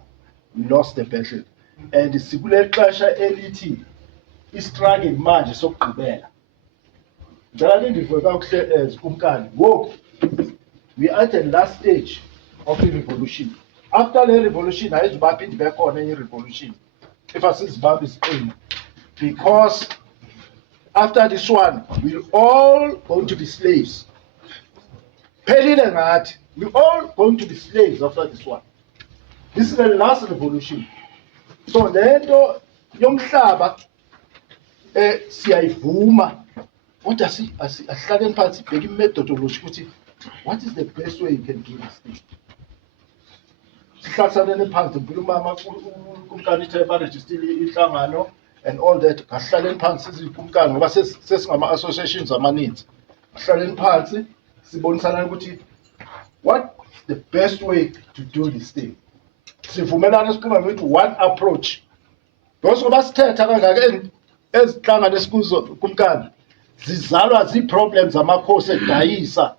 lost the battle. And sikule xesha elithi i-struggle manje sokugqibela. Ngicela ndivuke kakuhle kumkani. Ngoku we are at the last stage of the revolution. After the revolution ayizubaphinde bekhona enye revolution if asizibamba isiqini because after this one we're all going to be slaves. Phelile ngathi we're all going to be slaves after this one. This is the last revolution. So lento yomhlaba siyayivuma kodwa asihlaleni phansi sibheke i-methodology ukuthi what is the best way you can do this thing. Sihlasanele phansi ngikhuluma kumkani ithe barejistile inhlangano and all that. Kahlaleni phansi sizikumkani ngoba sesingama-associations amaninzi. Kahlaleni phansi sibonisana ukuthi what is the best way to do this thing. Sivumelana sikhuluma ukuthi one approach. Because ngoba sithetha kangaka ezinhlangano esikuzo kumkani zizalwa zi-problems amakhosi edayisa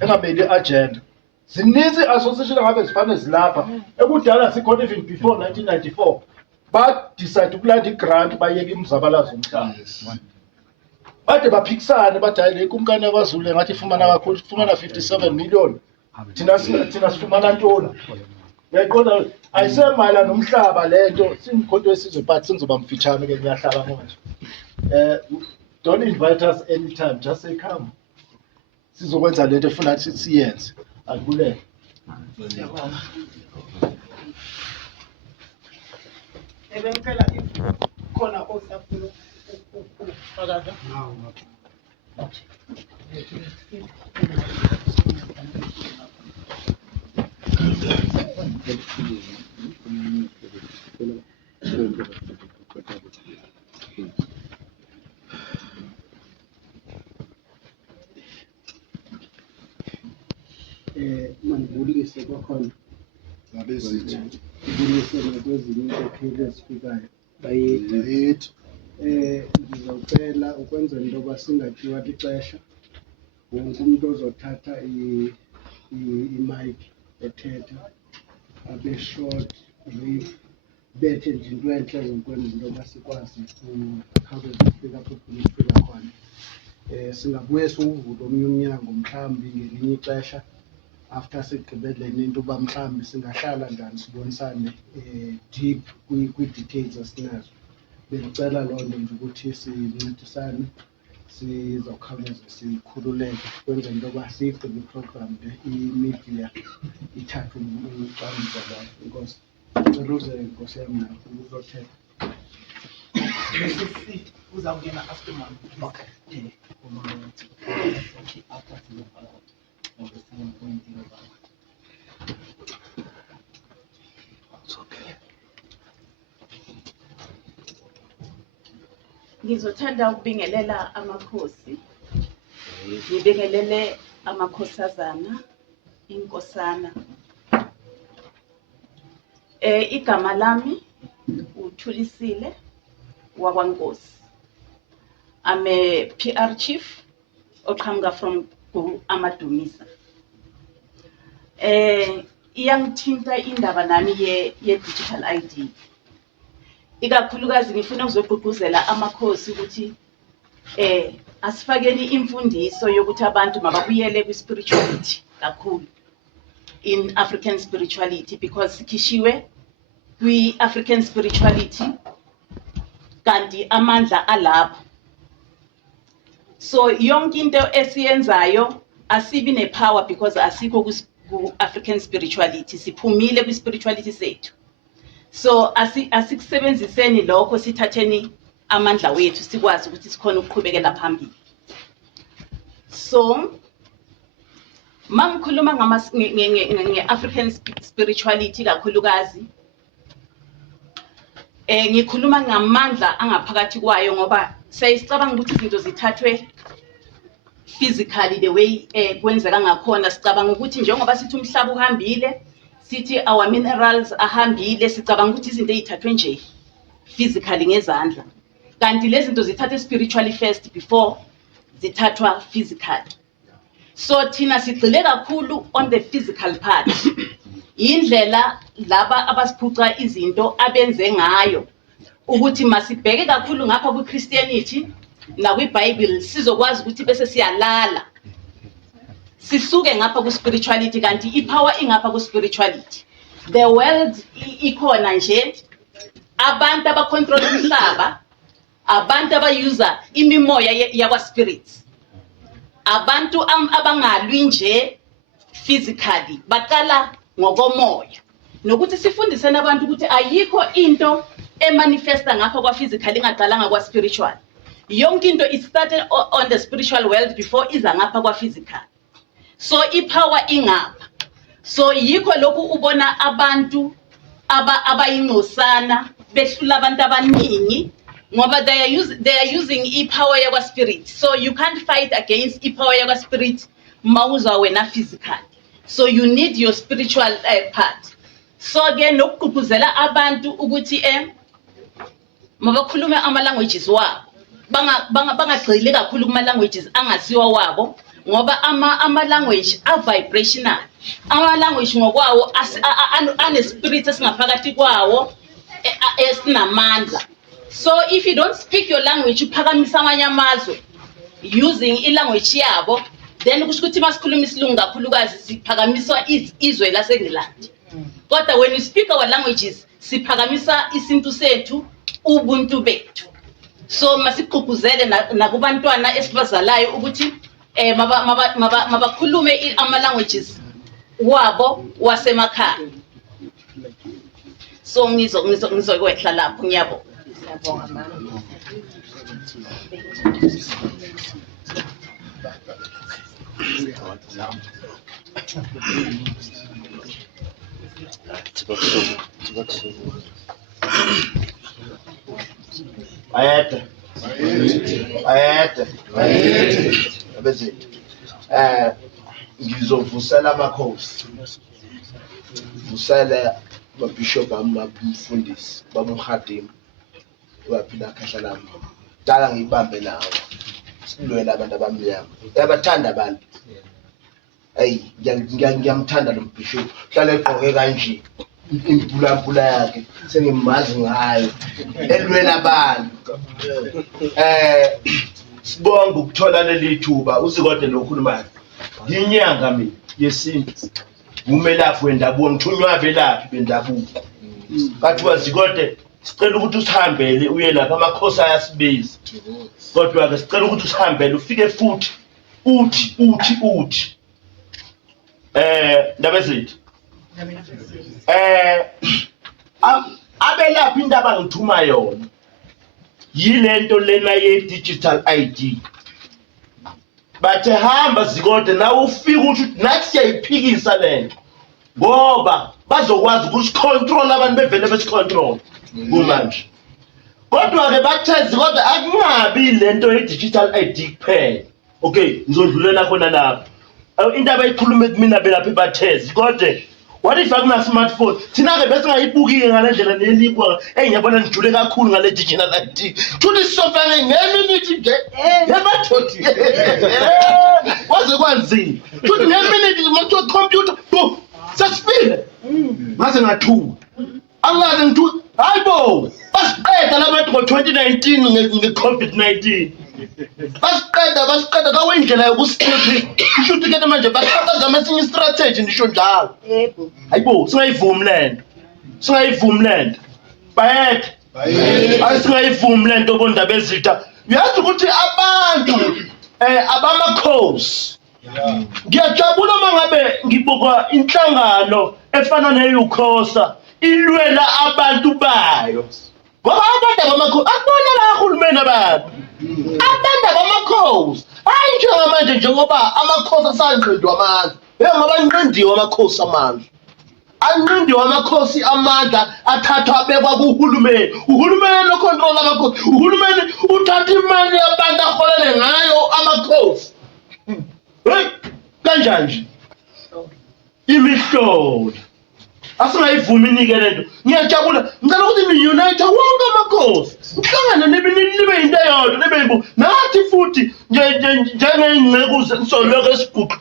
engameli i-agenda. Zininzi association ngabe zifane zilapha ekudala sikhona even before 1994 but decide ukulanda i-grant bayeka imzabalazo omhlaba. Bade baphikisane bathi hayi le kumkani yaKwaZulu ngathi ifumana kakhulu ifumana 57 million. Thina sifumana ntoni? Yaqonda ayisemayela nomhlaba lento singikhonto esizwe but singizoba mfitshane ke ngiyahlala manje. Don't invite us anytime, just say come. Sizokwenza lento efuna ukuthi siyenze. Akubulele. Ebengicela khona osafuna ukufakaza. Mandibulise kwakhona Ngabezithi. ngibulise nakwezinye inkokheli ezifikayo bayethi ngizocela ukwenza into yoba singatyiwa lixesha. Wonke umuntu ozothatha imayiki ethetha abe short brief bethe nje into entle ezokwenza into yoba sikwazi ukukhawuleza ukufika apho ufuna ukufika khona. Singabuye siwuvule omnye umnyango mhlawumbi ngelinye ixesha after sigqibeleni into yoba mhlawumbi singahlala njani sibonisane deep kwi-details esinazo. Bendicela loo nto nje ukuthi sincedisane sizawukhawuleza sikhululeke kwenza into yoba siyigqibe iprogram le imedia ithathe ucwangciso lwayo. Inkosi cela uze nkosi yam nakho uzothetha. Uzawungena after man. Okay. After the point It's okay. Ngizothanda ukubingelela amakhosi. Ngibingelele amakhosazana inkosana. Igama lami uThulisile wakwaNkosi. I'm a PR chief oqhamuka from Amadumisa. Iyangithinta indaba nami ye digital ID. Ikakhulukazi ngifuna ukuzogqugquzela amakhosi ukuthi asifakeni imfundiso yokuthi abantu mababuyele kwi-spirituality kakhulu in African spirituality, because sikhishiwe kwi-African spirituality kanti amandla alapho. So yonke into esiyenzayo asibi nepower because asikho ku-African spirituality, siphumile kwi-spirituality sethu. So asikusebenziseni lokho, sithatheni amandla wethu sikwazi ukuthi sikhona ukuqhubekela phambili. So mangikhuluma nge-African spirituality kakhulukazi, ngikhuluma ngamandla angaphakathi kwayo ngoba siyacabanga ukuthi izinto zithathwe physically the way kwenzeka ngakhona. Sicabanga ukuthi njengoba sithi umhlaba uhambile, sithi our minerals ahambile, sicabanga ukuthi izinto ezithathwe nje physically ngezandla, kanti lezi zinto zithathwe spiritually first before zithathwa physically. So thina sigxile kakhulu on the physical part, indlela laba abasiphuca izinto abenze ngayo, ukuthi masibheke kakhulu ngapha kwi-Christianity na kwi-Bible sizokwazi ukuthi bese siyalala sisuke ngapha ku-spirituality, kanti ipower ingapha ku-spirituality. The world ikhona nje, abantu abacontrol umhlaba, abantu abayuza imimoya yakwa-spirits, abantu abangalwi nje physically, baqala ngokomoya. Nokuthi sifundise nabantu ukuthi ayikho into emanifesta ngapha kwa-physical ingaqalanga kwa-spiritual. Yonke into it started on the spiritual world before iza ngapha kwa-physical. So ipower ingapha. So yikho lokhu ubona abantu abayingcosana behlula abantu abaningi ngoba they are using ipower yakwa-spirit. So you can't fight against ipower yakwa-spirit mawuza wena physical. So you need your spiritual part. So again nokugqugquzela abantu ukuthi mabakhulume ama-languages wabo, bangagxili kakhulu kuma-languages angasiwa wabo ngoba ama-language a-vibrational. Ama-language ngokwawo ane-spirit esingaphakathi kwawo esinamandla. So if you don't speak your language, uphakamisa amanye amazwe using i-language yabo, then kusho ukuthi masikhuluma isilungu kakhulukazi siphakamiswa izwe laseNgilandi. Kodwa when you speak our languages siphakamisa isintu sethu, ubuntu bethu. So masigqugquzele nakubantwana esibazalayo ukuthi mabakhulume ama-languages wabo wasemakhaya. So ngizokwehla lapho, ngiyabonga. Siyabonga mama. Ayete. Abezethu. Ngizovusela amakhosi. Vusela babishop abamfundisi, babumkhadimu. Waphila khahla lami. Dala ngibambe nawo. Silwela abantu abamnyama. Uyabathanda abantu. Hey, ngiyamthanda lo bishop. Hlala egqoke kanje. Impula yakhe sengimazi ngayo. Elwela abantu. Sibonga ukuthola leli thuba uzikodwa lokhuluma. Yinyanga mina yesintu. Umelafu wendabuko ngithunywa belaphi bendabuko. Bathi wazikodwa sicela ukuthi usihambele uye lapha amakhosi ayasibiza. Kodwa ke sicela ukuthi usihambele ufike futhi uthi. Ndaba zethu. Abelaphi indaba ngithuma yona. Yilento lena ye digital ID. Bathe hamba zikodwa nawe ufika ukuthi nathi siyayiphikisa lento. Ngoba bazokwazi ukuthi control abantu bevele besicontrol kumanje. Kodwa ke bathe zikodwa akungabi lento ye digital ID kuphela. Okay, ngizodlulela khona lapha. indaba eyikhulume kumina belapha ibathezi kodwa what if akuna smartphone thina ke bese ngayibuki ngale ndlela nelibuka ngiyabona nijule kakhulu ngale digital ID futhi sofana ngeminute nje yabathoti waze kwanzima futhi ngeminute manje computer bo sasifile ngaze ngathuka angaze ngithu hayibo basiqeda labantu ngo-2019 nge-COVID-19 basiqeda kawendlela yokusiphephi kusho ukuthi ke manje baqhaqaza amesinye istrategy ndisho njalo hayibo singayivumi lento bayethe ayisingayivumi lento bondaba ezitha uyazi ukuthi abantu abamakhosi ngiyajabula mangabe ngibuka inhlangano efana ne-UCOSA ilwela abantu bayo ngoba abantu abamakhosi akubona la uhulumeni abantu abamakhosi hayi njengamanje njengoba amakhosi asanqindiwe amandla ngoba anqindiwe amakhosi amandla anqindiwe amakhosi amandla athathwa abekwa kuhulumeni uhulumeni ocontrol amakhosi uhulumeni uthatha imali yabantu aholele ngayo amakhosi hey kanjani nje imihlola asingayivumi inike lento ngiyajabula ngicela ukuthi ni-unite wonke amakhosi uhlangane nibe yinto eyodwa nibe yimbu nathi futhi njengey'ngceku soloko esiguqa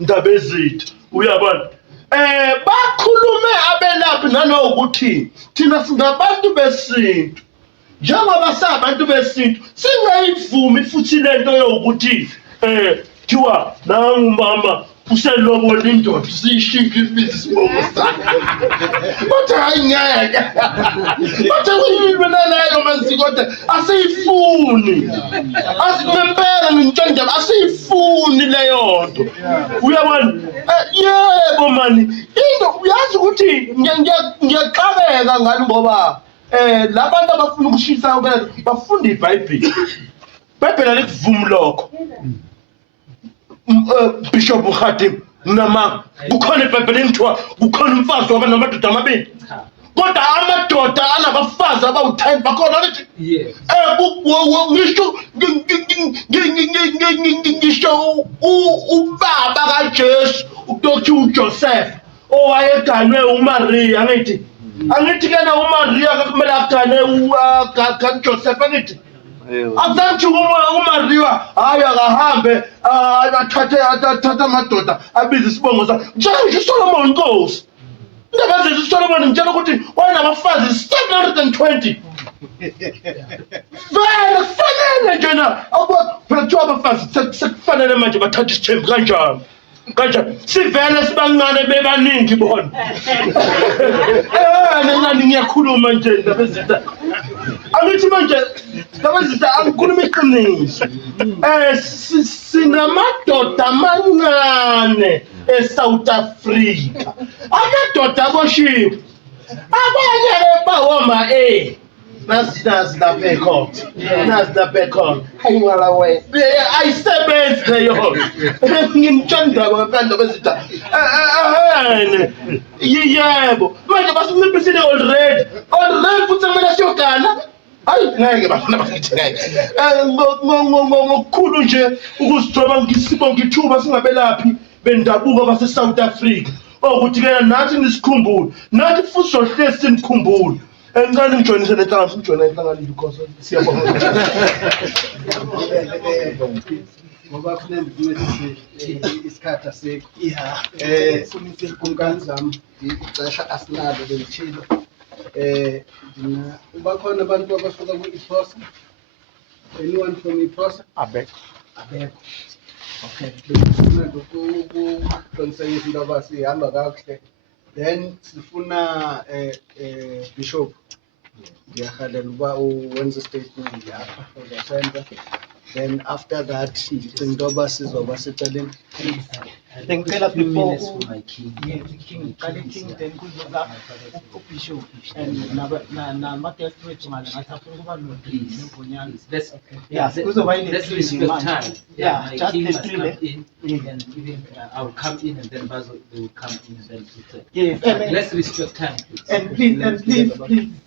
ndaba ezithu uyabona bakhulume abelaphi nanokuthi thina singabantu besintu njengoba sabantu besintu singayivumi futhi lento yokuthi kuthiwa nangumama uselobola indoda siyishintshe ibizi sibongo sakhe kodwa hayi ngeke kodwa kuyilwena leyo manje kodwa asiyifuni asimempela ngintshonda asiyifuni leyo nto uyabona yebo mani into uyazi ukuthi ngiyaqabeka ngani ngoba labantu abafuna ukushisa bafunda iBhayibheli iBhayibheli alikuvumi lokho Bishop Khadim nama kukhona eBhayibhelini kuthiwa kukhona umfazi waba namadoda amabili kodwa amadoda anabafazi abawu-10 bakhona lithi ngisho ubaba kaJesu uDr uJoseph owayeganwe uMaria angithi kena uMaria kumele agane kaJoseph angithi azanthi uMaria hayi akahambe athathe amadoda abize isibongo sakhe njengoba uSolomon Nkosi indaba zethu uSolomon ngitshela ukuthi wayenabafazi 720 vele kufanele njena phela kuthiwa abafazi sekufanele manje bathathe isithembu kanjani sivele sibancane bebaningi bona nani ngiyakhuluma nje indaba ezitha angithi manje indaba ezitha angikhuluma iqiniso sinamadoda amancane eSouth Africa amadoda aboshiwe abanye bawoma nazi lapha ekhona ayingala we ayisebenzi leyo ngimtshanda ngaphandle kwezitha yebo manje basinciphisile already futhi kumele siyogana hayi ngeke bafuna bakithi ngeke ngokukhulu nje ukuzithoba ngisibonga ithuba singabelaphi bendabuko base-South Africa ukuthi ke nathi nisikhumbule nathi futhi sohlezi sinikhumbule engicela ngijoyinise lenhlangano sijoyina inhlangano iBukosa siyabonga ngoba kufanele ngivume isikhathi asekho kumkani zami ixesha asinalo belithile bakhona abantu abasuka ku-IPOSA anyone from IPOSA abekho okay sifuna ukuqinisekisa into yoba sihamba kakuhle then sifuna Bishop ngiyahalela uba wenze statement yapha uzasenza then after that ndicinga into yoba sizoba secaleni Ngicela few before minutes for my king. Yes, King, Kali King, then kuzoza uBishop and nama-guest wethu ngale ngathi afuna ukuba Please, noNgonyane. please. Yeah, kuzoba Let's respect time. Yeah, my just king the must three come in, and even I'll come in, and then Basil they will come in, and then to Yes, let's respect time, please. and please,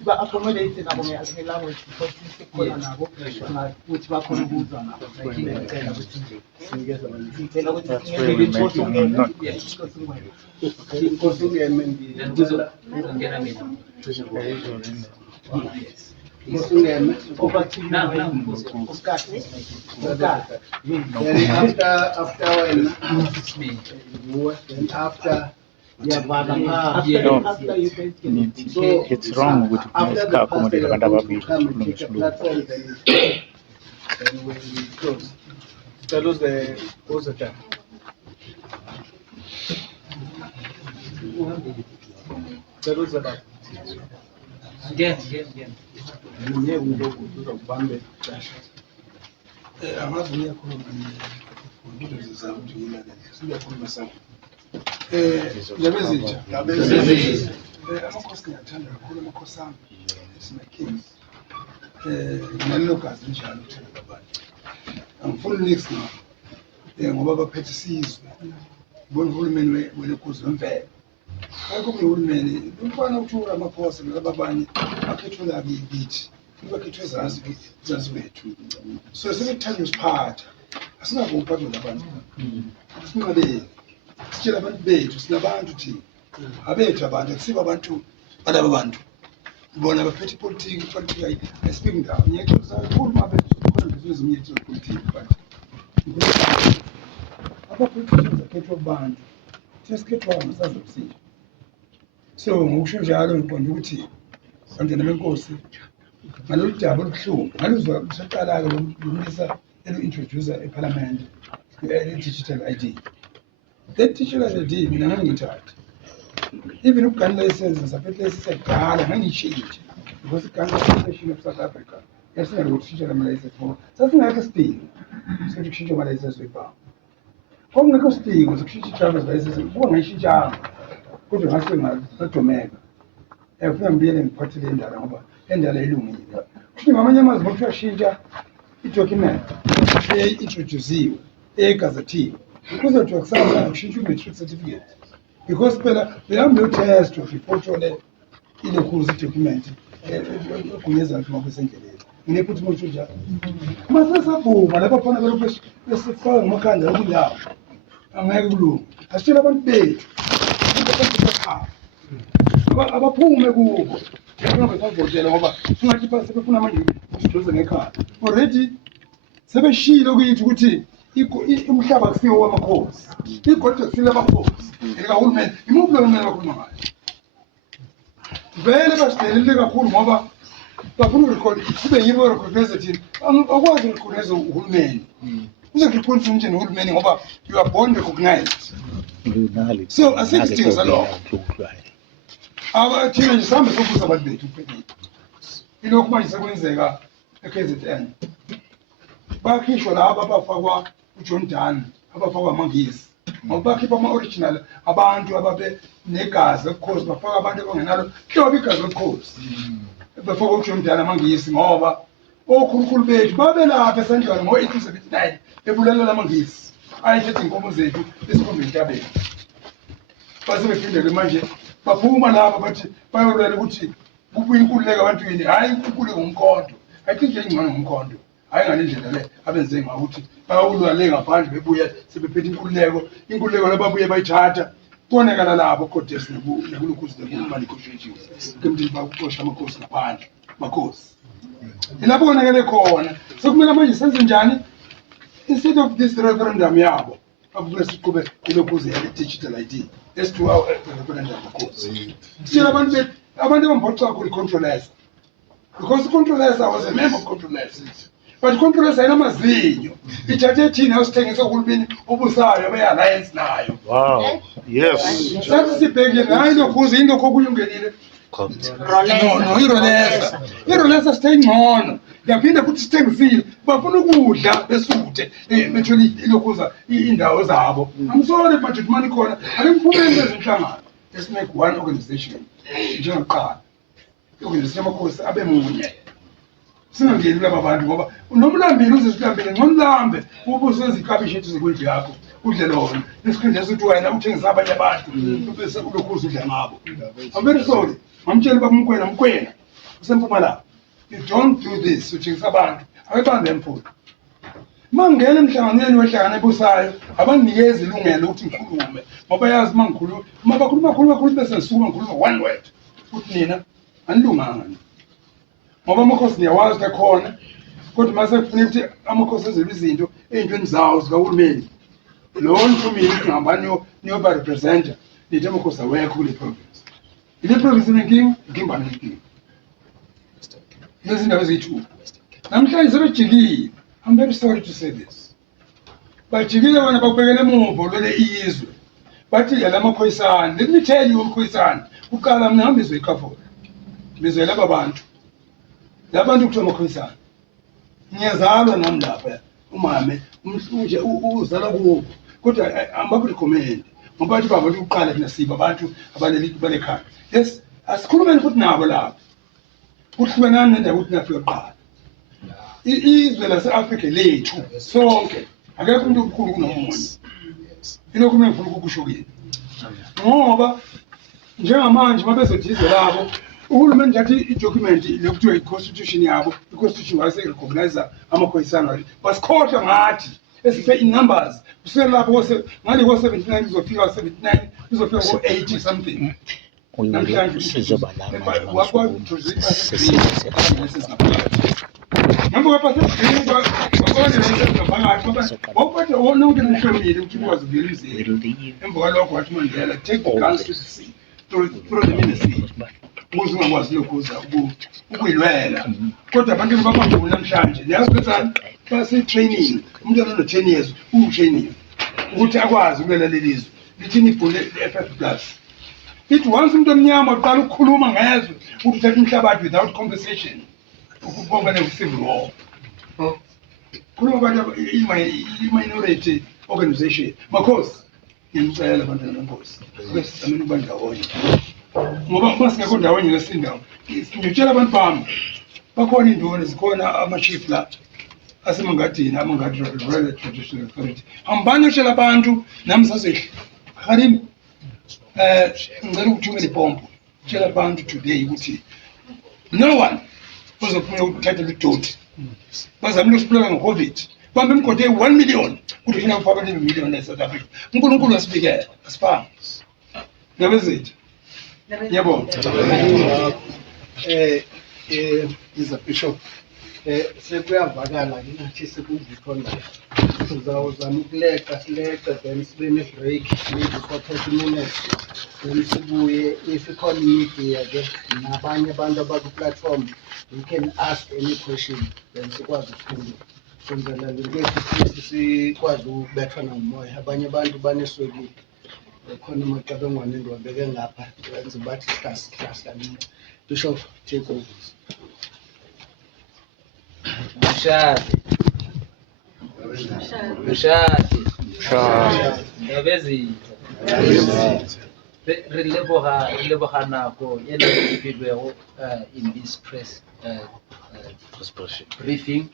ba-accommodate nabo nge-language because sikhona nabo ukuthi bakhona ukuzwa nabo. Ngicela ukuthi ngicela ukuthi That's where we make it not. Yes. Inkosi ungeme Then uzongena mina. Yes. Inkosi ungeme. over to you. Now, Uskati. Then after when it's me. then after After you guys get so It's wrong with after the Mexico accommodate pastor abantu will come and take a ababili. platform, then when we close. Tell us what's the time? Tell us about. Again. Angazi uyakhuluma ngizo zami ukuthi ngilalele siyakhuluma sana labezitsha amakhosi ngiyathanda kakhulu amakhosi ami sina kings nginalogazi njalo uthanda abantu angifuni next ngoba baphethe isizwe bona uhulumeni welekhuzi wemvelo akho uhulumeni umfana uthula amakhosi laba abanye akhethwe la kithi bakhethwe zazi wethu so sebekuthanda usiphatha asingakuphathwa labantu sinqabeni sitshela abantu bethu sinabantu thina abethu abantu akusibo abantu balaba bantu bona baphethe ipolitiki ayisipiki ndawo ngiyexolisa kakhulu uma khona ngezinye ezinye zepolitiki abantu abapoliticians akhethwa kubantu thina sikhethwayo ngesazi zokusintsha so ngokusho njalo ngiqonda ukuthi bantwana benkosi ngalolu daba olubuhlungu ngaluzwa kusaqala-ke lomlisa elu-introducer ephalamende i-digital ID. That digital ID mina ngangiyithatha even ugun license saphethe lisense ngangiyishintshe because igun legislation of South Africa yasingabe ukushintsha lama-license ngoba sasingekho isidingo sokuthi kushintshe ama-license webhanki kwakungekho isidingo sokushintsha i-driver's license kuba ngayishintshanga kodwa ngase ngadumeka kufuneka ngibuyele ngiphathele endala ngoba endala ilungile kusho ngamanye amazwi uma kuyashintsha i-document e-introduciwe egazethiwe kuzothiwa kusasa kushintsha i-matric certificate because phela behambe uyotestwa before uthole ilekhuzi i-document egunyazayo ukuthi uma kusendleleni nginephuthi uma utsho njalo masesabhuma labafana belokhu besifaka ngamakhanda kulawo angeke kulunga asitshela abantu bethu abaphume kubo besavotela ngoba singathi pha sebefuna manje usiduze ngekhaya already sebeshilo kithi ukuthi umhlaba akusiwo wamakhosi igodi akusile amakhosi likahulumeni imuphi lo humeni bakhuluma ngayo vele basidelele kakhulu ngoba bafuna urekhodi kube yibo recognize thina akwazi urecognize uhulumeni uzokuqonisa ukuthi uhulumeni ngoba you are born recognized so asikudinga salokho thina nje sihambe sokubuza abantu bethu uphelile ilokhu manje sekwenzeka e-KZN bakhishwa laba abafakwa uJohn Dan abafakwa amangisi ngoba bakhipha ama-original abantu ababe negazi lekhosi bafaka abantu abangenalo hlobo igazi lekhosi bafaka uJohn Dan amangisi ngoba okhulukhulu bethu babelapha esandlwana ngo-1879 bebulalela amangisi ayethethe inkomo zethu esikhombe entabeni base bephindele manje baphuma laba bathi bayolwela ukuthi kubuye inkululeko ebantwini hhayi inkululeko ngumkhonto ayikho nje engcono ngumkhonto hhayi ngale ndlela le abenze ngakuthi bayawulwale ngaphandle bebuya sebephethe inkululeko lababuye bayithatha kubonakala lapho kodesi nakulokhuzi lekumanikhoshethiwe kemthi bakuxosha amakhosi ngaphandle makhosi ilapho konakele khona sekumele manje senze njani instead of this referendum yabo akube siqhube ilokhuzi yale-digital ID esithiwa referendum makhosi sitshela abantu bethu abantu abambhoxa kakhulu i-controlesa because i-controlesa was a member of controlesa but i-controlesa ayinamazinyo ithathe thina yosithengisa uhulumeni obusayo abe-alliance nayo sathi sibhekile hayi lokhuzi yini lokhu okunye ungenile no irolesa sithe ngcono Ngiyaphinda futhi sithengisile bafuna ukudla besuthe bethole ilokhuza indawo zabo. I'm sorry budget money khona ake ngiphumele lezinhlangano. Let's make one organization njengoqala. Organization yamakhosi abe munye. Singangeni laba bantu ngoba nomlambile uzesilambile ngomlambe ubuso ezikabishi ethu zekudla yakho udle lona nesikhinde sithi wena uthengisa abanye abantu bese ulokhuza udla ngabo. I'm very sorry ngamtshela bamkwena mkwena usempumalanga. You don't do this uthengisa abantu akebambe emfundo. Mangena emhlanganweni wehlangana ebusayo abanginikeza ilungelo ukuthi ngikhulume ngoba yazi mangikhuluma mabakhuluma bese ngisukuma ngikhuluma one word uthi nina anilunganga. Ngoba amakhosi niyawazi akhona kodwa mase kufuneka ukuthi amakhosi enzelwe izinto ey'ntweni zawo zikahulumeni lo nithumile ukuthi ngihambani niyoba representa nithi amakhosi awekho kule province. Ile province inenkinga ikimbani nenkinga lezi ndawo eziyi-2 namhlanje sebejikile. I'm very sorry to say this. Bajikile bona bakubekele emuva lole izwe bathi yala amaphoyisana. Let me tell you amaphoyisana uqala mina ngihambe izwe ikhafula bizwe laba bantu labantu kuthiwa amakhoyisana. Ngiyazalwa nami lapha umame nje uzala kuwo kodwa ambakurecommend ngoba bathi baba ukuqala thina siba abantu balekhaya. Yes, asikhulumeni futhi nabo lapho kuhlukanani nendawo ukuthi nafika kuqala. Izwe lase-Afrika lethu sonke akekho umuntu omkhulu kunomunye. Ilokhu mina ngifuna ukukusho kini ngoba njengamanje mabezothi izwe labo uhulumeni nje athi i-document lokuthiwa i-constitution yabo i-constitution wayeserecognize amakhoyisana basikhohlwa ngathi esiphe in-numbers kusukela lapho ngale ko-79 kuzofika 79 kuzofika ko-80 something. Namhlanje Number of us, take the guns to the sea, throw them in the sea. Uzingakwazi lokhuza ukuyilwela kodwa abantu bakwambu namhlanje yazi base training umuntu ono 10 years training ukuthi akwazi ukulwela lelizwe lithini ibhule le-FF+. It once umuntu omnyama uqala ukukhuluma ngezwe ukuthi uthatha umhlabathi without compensation ukubonga ne-civil war. Khuluma abantu i-minority organization makhosi ngiyicela abantwana benkosi besameni ukuba ndawonye ngoba masingekho ndawonye ngesindawo ngitshela abantu bami bakhona indoni zikhona ama-chief la asemangadini amangadi royal traditional authority hambani utshela abantu nami sasehle Karim ngicela ukuthumela ipompo tshela abantu today ukuthi no one uzofuna ukuthatha idoti bazamile usiphila nge-COVID bambe imgodi 1 million ukuthi funa ufaka 1 million eSouth Africa uNkulunkulu asibikele asifanga ngabezethu. Ngiyabonga. Is a bishop. Sekuyavakala ngathi sekuyikhona. Sizawuzama ukuleka then sibe ne-break maybe for 30 minutes. Then sibuye if ikhona media ke nabanye abantu abaku-platform you can ask any question then sikwazi ukufunda. Kwenzela ukuthi sikwazi ukubethana ngumoya abanye abantu baneswekile. Khona amacabangwane endiwabeke ngapha wenza bathi class kancinci. Bishop take over. Mshadi Ndabezitha re leboga nako e le filwego in this press briefing.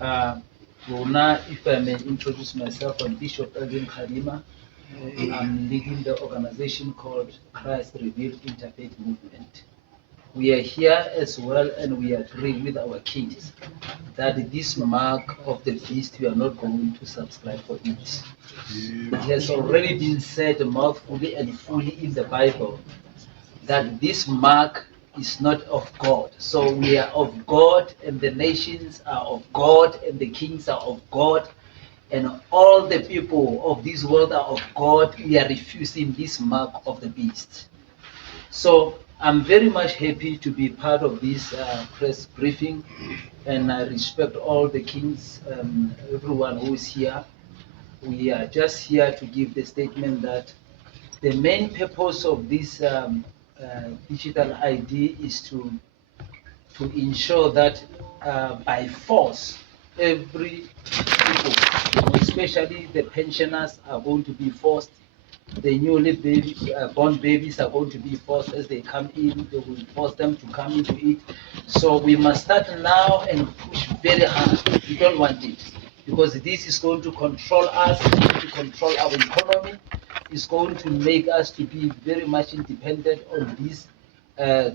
Rona, if I may introduce myself, I'm Bishop Elvin Khadima. I'm leading the organization called Christ Revealed Interfaith Movement. We are here as well, and we agree with our kings that this mark of the beast, we are not going to subscribe for it. It has already been said mouthfully and fully in the Bible that this mark is not of God. So we are of God, and the nations are of God, and the kings are of God, and all the people of this world are of God. We are refusing this mark of the beast. So I'm very much happy to be part of this press briefing, and I respect all the kings, everyone who is here. We are just here to give the statement that the main purpose of this digital ID is to ensure that by force every people, especially the pensioners, are going to be forced. The newly born babies are going to be forced as they come in. They will force them to come into it. So we must start now and push very hard. We don't want it because this is going to control us, it's going to control our economy. It's going to make us to be very much independent on this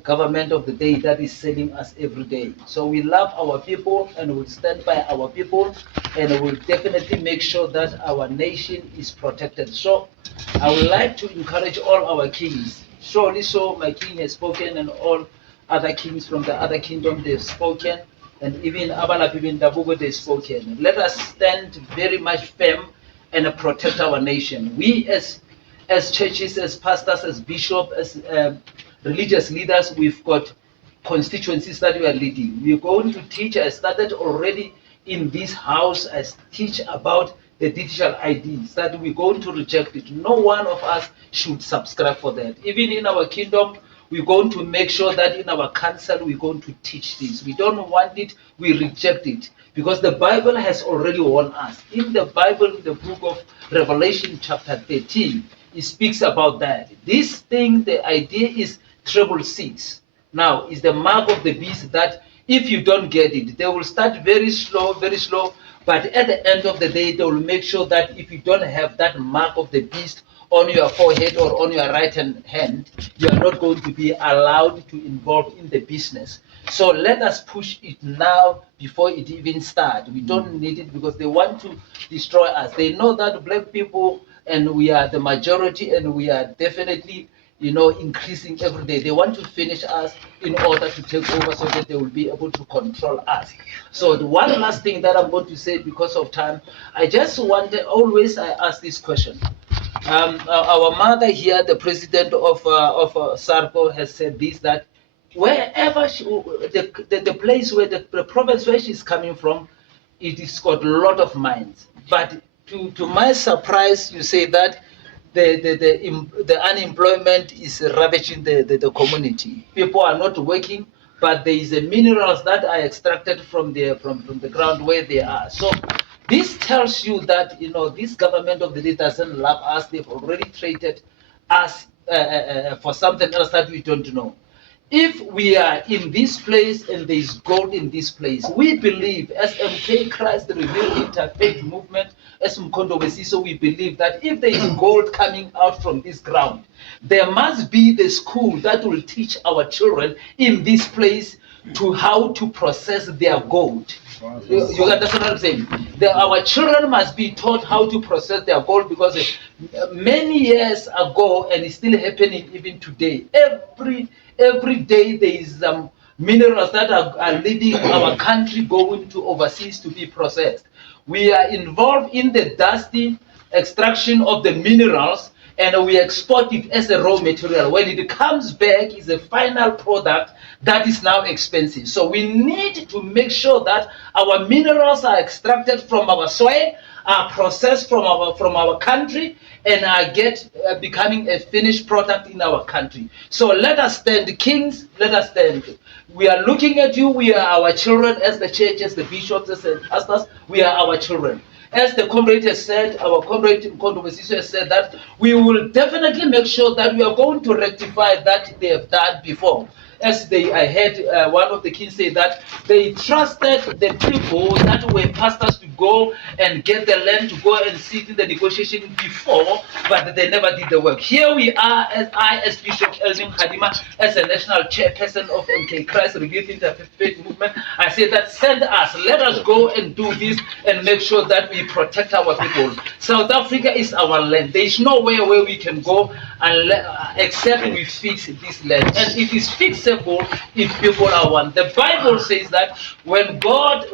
government of the day that is selling us every day. So we love our people and we'll stand by our people and we'll definitely make sure that our nation is protected. So I would like to encourage all our kings. Surely so my king has spoken and all other kings from the other kingdom they've spoken and even Abalapi Dabugo they've spoken. Let us stand very much firm and protect our nation. We as churches, as pastors, as bishops, as religious leaders, we've got constituencies that we are leading. We're going to teach. I started already in this house. I teach about the digital IDs that we're going to reject it. No one of us should subscribe for that. Even in our kingdom, we're going to make sure that in our council, we're going to teach this. We don't want it, we reject it. Because the Bible has already warned us. In the Bible, in the book of Revelation chapter 13, it speaks about that. This thing, the idea is 666. Now, is the mark of the beast that if you don't get it, they will start very slow, but at the end of the day, they will make sure that if you don't have that mark of the beast on your forehead or on your right hand, you are not going to be allowed to involve in the business. So let us push it now before it even starts. We don't need it because they want to destroy us. They know that black people, and we are the majority, and we are definitely increasing every day. They want to finish us in order to take over so that they will be able to control us. So the one last thing that I'm going to say because of time, I just wanted, always I ask this question. Our mother here, the president of SARCO has said this, that wherever the place where the province where she's coming from, it has got a lot of mines. But to my surprise, you say that the unemployment is ravaging the community. People are not working, but there is a minerals that are extracted from the ground where they are. So this tells you that this government of the day doesn't love us. They've already traded us for something else that we don't know. If we are in this place and there is gold in this place, we believe as MK Christ Revealed Interfaith Movement, as Mkondo Wesiso, we believe that if there is gold coming out from this ground, there must be the school that will teach our children in this place to how to process their gold. You understand what I'm saying? Our children must be taught how to process their gold because many years ago, and it's still happening even today, every day there is minerals that are leaving our country going to overseas to be processed. We are involved in the dusty extraction of the minerals and we export it as a raw material. When it comes back, it's a final product that is now expensive. So we need to make sure that our minerals are extracted from our soil, are processed from our country, and are becoming a finished product in our country. So let us stand, kings, let us stand. We are looking at you, we are our children, as the church, as the bishops, as the pastors, we are our children. As the comrade has said, our comrade Mkondo Wesiso has said that we will definitely make sure that we are going to rectify that they have done before. As I heard one of the kings say that they trusted the people that were pastors to go and get the land to go and sit in the negotiation before, but they never did the work. Here we are, as Bishop Elvin Khadima, as a national chairperson of MK Christ Revealed Interfaith Movement, I say that send us, let us go and do this and make sure that we protect our people. South Africa is our land. There is nowhere where we can go except we fix this land. And it is fixable if people are one. The Bible says that when God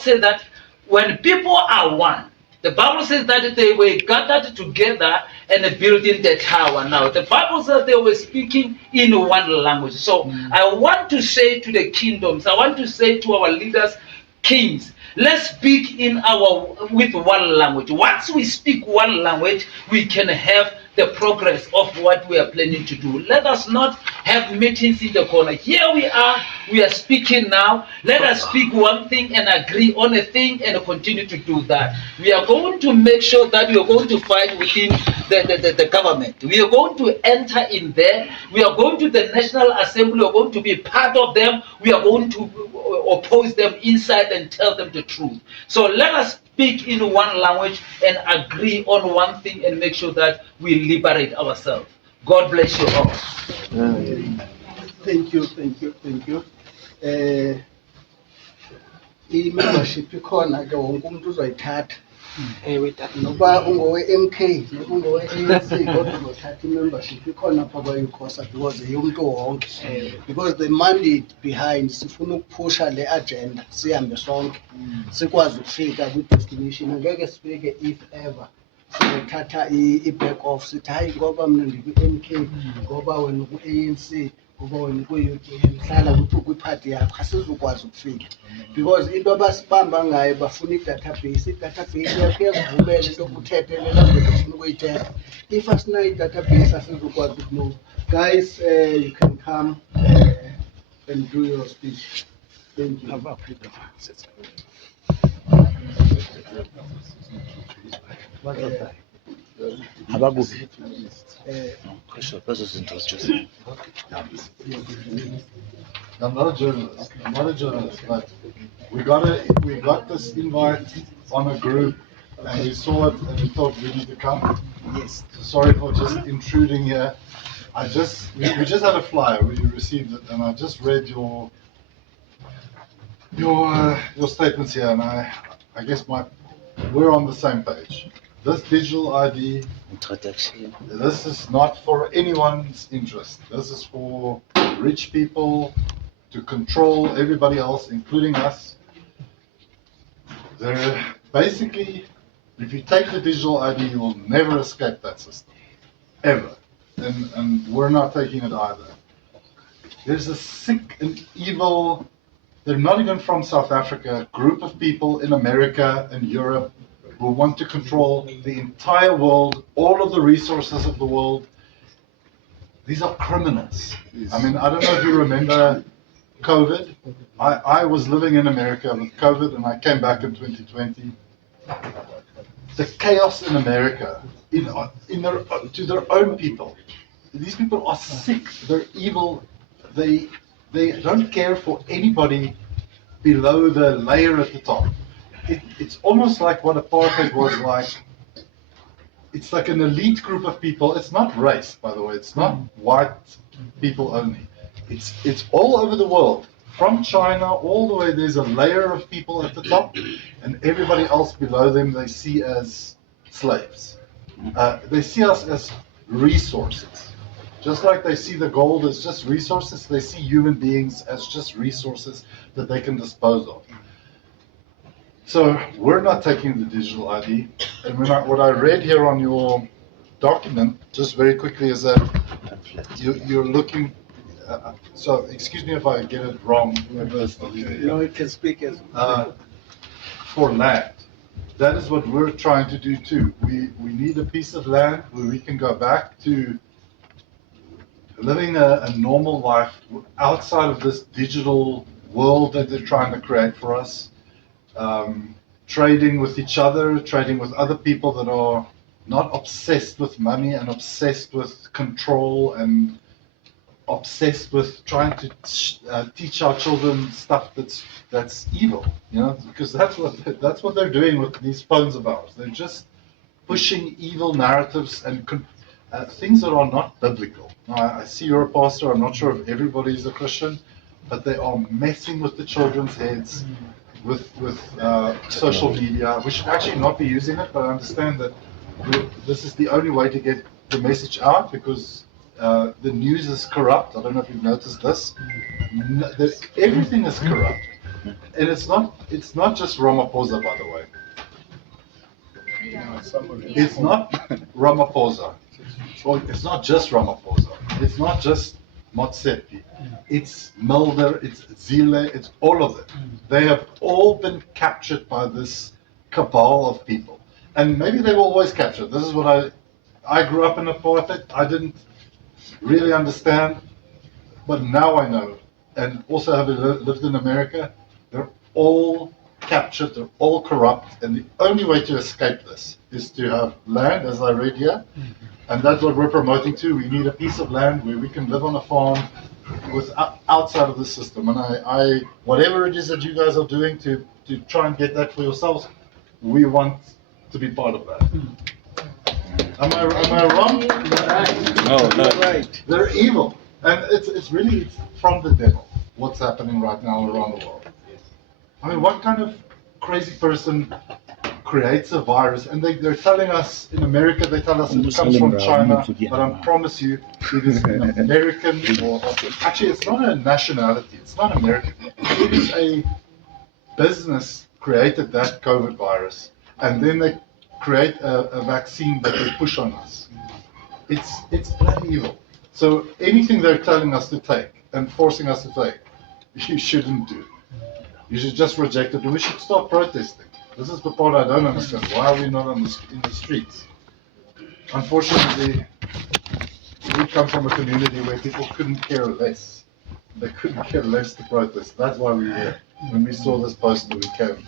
said that when people are one, the Bible says that they were gathered together and building the tower. Now, the Bible says they were speaking in one language. So I want to say to the kingdoms, I want to say to our leaders, kings, let's speak with one language. Once we speak one language, we can have the progress of what we are planning to do. Let us not have meetings in the corner. Here we are speaking now. Let us speak one thing and agree on a thing and continue to do that. We are going to make sure that we are going to fight within the government. We are going to enter in there. We are going to the National Assembly. We are going to be part of them. We are going to oppose them inside and tell them the truth. So let us speak in one language and agree on one thing and make sure that we liberate ourselves. God bless you all. Thank you. I-membership ikhona ke wonke umuntu uzoyithatha. Noba ungowe-MK, noba ungowe-ANC, kodwa uzothatha i-membership ikhona apha kwa-UCOSA because yeyomntu wonke. Because the mandate behind sifuna ukuphusha le agenda sihambe sonke sikwazi ukufika kwi-destination. Angeke sifike if ever sizothatha i-back off sithi hayi ngoba mna ndikwi-MK, ngoba wena ku-ANC, ngoba wena kwi-UDM, hlala kwi-party yakho, asizukwazi ukufika. Because into abasibamba ngayo bafuna i-database yakho iyakuvumela into okuthethe le language ofuna ukuyithetha. If asinayo i-database asizukwazi ukumove. Guys, you can come and do your speech. Thank you. I'm not a journalist, but we got this invite on a group and we saw it and we thought we need to come. Yes. Sorry for just intruding here. We just had a flyer, we received it, and I just read your statements here, and I guess we're on the same page. This digital ID, this is not for anyone's interest. This is for rich people to control everybody else, including us. They're basically, if you take the digital ID, you will never escape that system, ever. And we're not taking it either. There's a sick and evil, they're not even from South Africa, group of people in America and Europe who want to control the entire world, all of the resources of the world. These are criminals. I mean, I don't know if you remember COVID. I was living in America with COVID and I came back in 2020. The chaos in America, to their own people. These people are sick, they're evil, they don't care for anybody below the layer at the top. It's almost like what apartheid was like. It's like an elite group of people. It's not race, by the way. It's not white people only. It's all over the world. From China all the way, there's a layer of people at the top, and everybody else below them they see as slaves. They see us as resources. Just like they see the gold as just resources, they see human beings as just resources that they can dispose of. So we're not taking the digital ID. And what I read here on your document, just very quickly, is that you're looking. So excuse me if I get it wrong. No, you can speak as for land. That is what we're trying to do too. We need a piece of land where we can go back to living a normal life outside of this digital world that they're trying to create for us. Trading with each other, trading with other people that are not obsessed with money and obsessed with control and obsessed with trying to teach our children stuff that's evil, because that's what they're doing with these phones of ours. They're just pushing evil narratives and things that are not biblical. Now, I see you're a pastor. I'm not sure if everybody is a Christian, but they are messing with the children's heads with social media. We should actually not be using it, but I understand that this is the only way to get the message out because the news is corrupt. I don't know if you've noticed this. Everything is corrupt, and it's not just Ramaphosa, by the way. It's not Ramaphosa. Well, it's not just Ramaphosa. It's not just Motsepe. It's Mulder. It's Zile. It's all of them. They have all been captured by this cabal of people, and maybe they were always captured. This is what I grew up in apartheid. I didn't really understand, but now I know. And also having lived in America, they're all captured, they're all corrupt, and the only way to escape this is to have land, as I read here, and that's what we're promoting too. We need a piece of land where we can live on a farm with outside of the system. And I whatever it is that you guys are doing to try and get that for yourselves, we want to be part of that. Am I wrong? No, no. Right. They're evil, and it's really from the devil. What's happening right now around the world? I mean, what kind of crazy person creates a virus? And they're telling us in America, they tell us it comes from China, but I promise you, it is an American, or actually, it's not a nationality. It's not American. It is a business created that COVID virus, and then they create a vaccine that they push on us. It's bloody evil. So anything they're telling us to take and forcing us to take, you shouldn't do. You should just reject it, and we should start protesting. This is the part I don't understand. Why are we not in the streets? Unfortunately, we come from a community where people couldn't care less. They couldn't care less to protest. That's why we're here. When we saw this poster, we came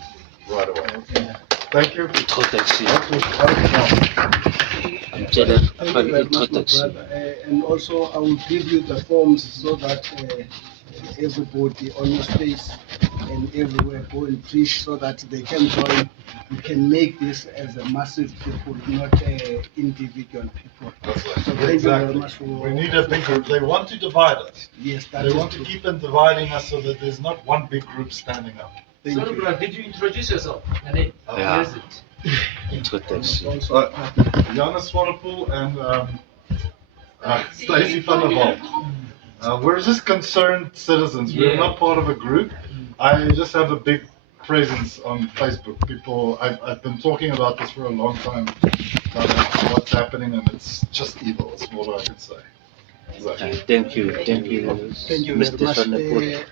right away. Thank you. Thank you very much, my brother. And also, I will give you the forms so that everybody on your space and everywhere go and preach so that they can join. We can make this as a massive people, not individual people. That's right. So thank you very much for. We need a big group. They want to divide us. Yes, that They is want to true. keep on dividing us so that there's not one big group standing up. Thank Sorry, you. brother, did you introduce yourself? Your name? Yeah. Where is it? Also, Janus Swanepoel and Stacey van der Walt. We're just concerned citizens. We're Yeah. not part of a group. I just have a big presence on Facebook. People, I've been talking about this for a long time, about what's happening, and it's just evil. That's all I can say. So, Thank you, thank you very Mr. much. Swanepoel.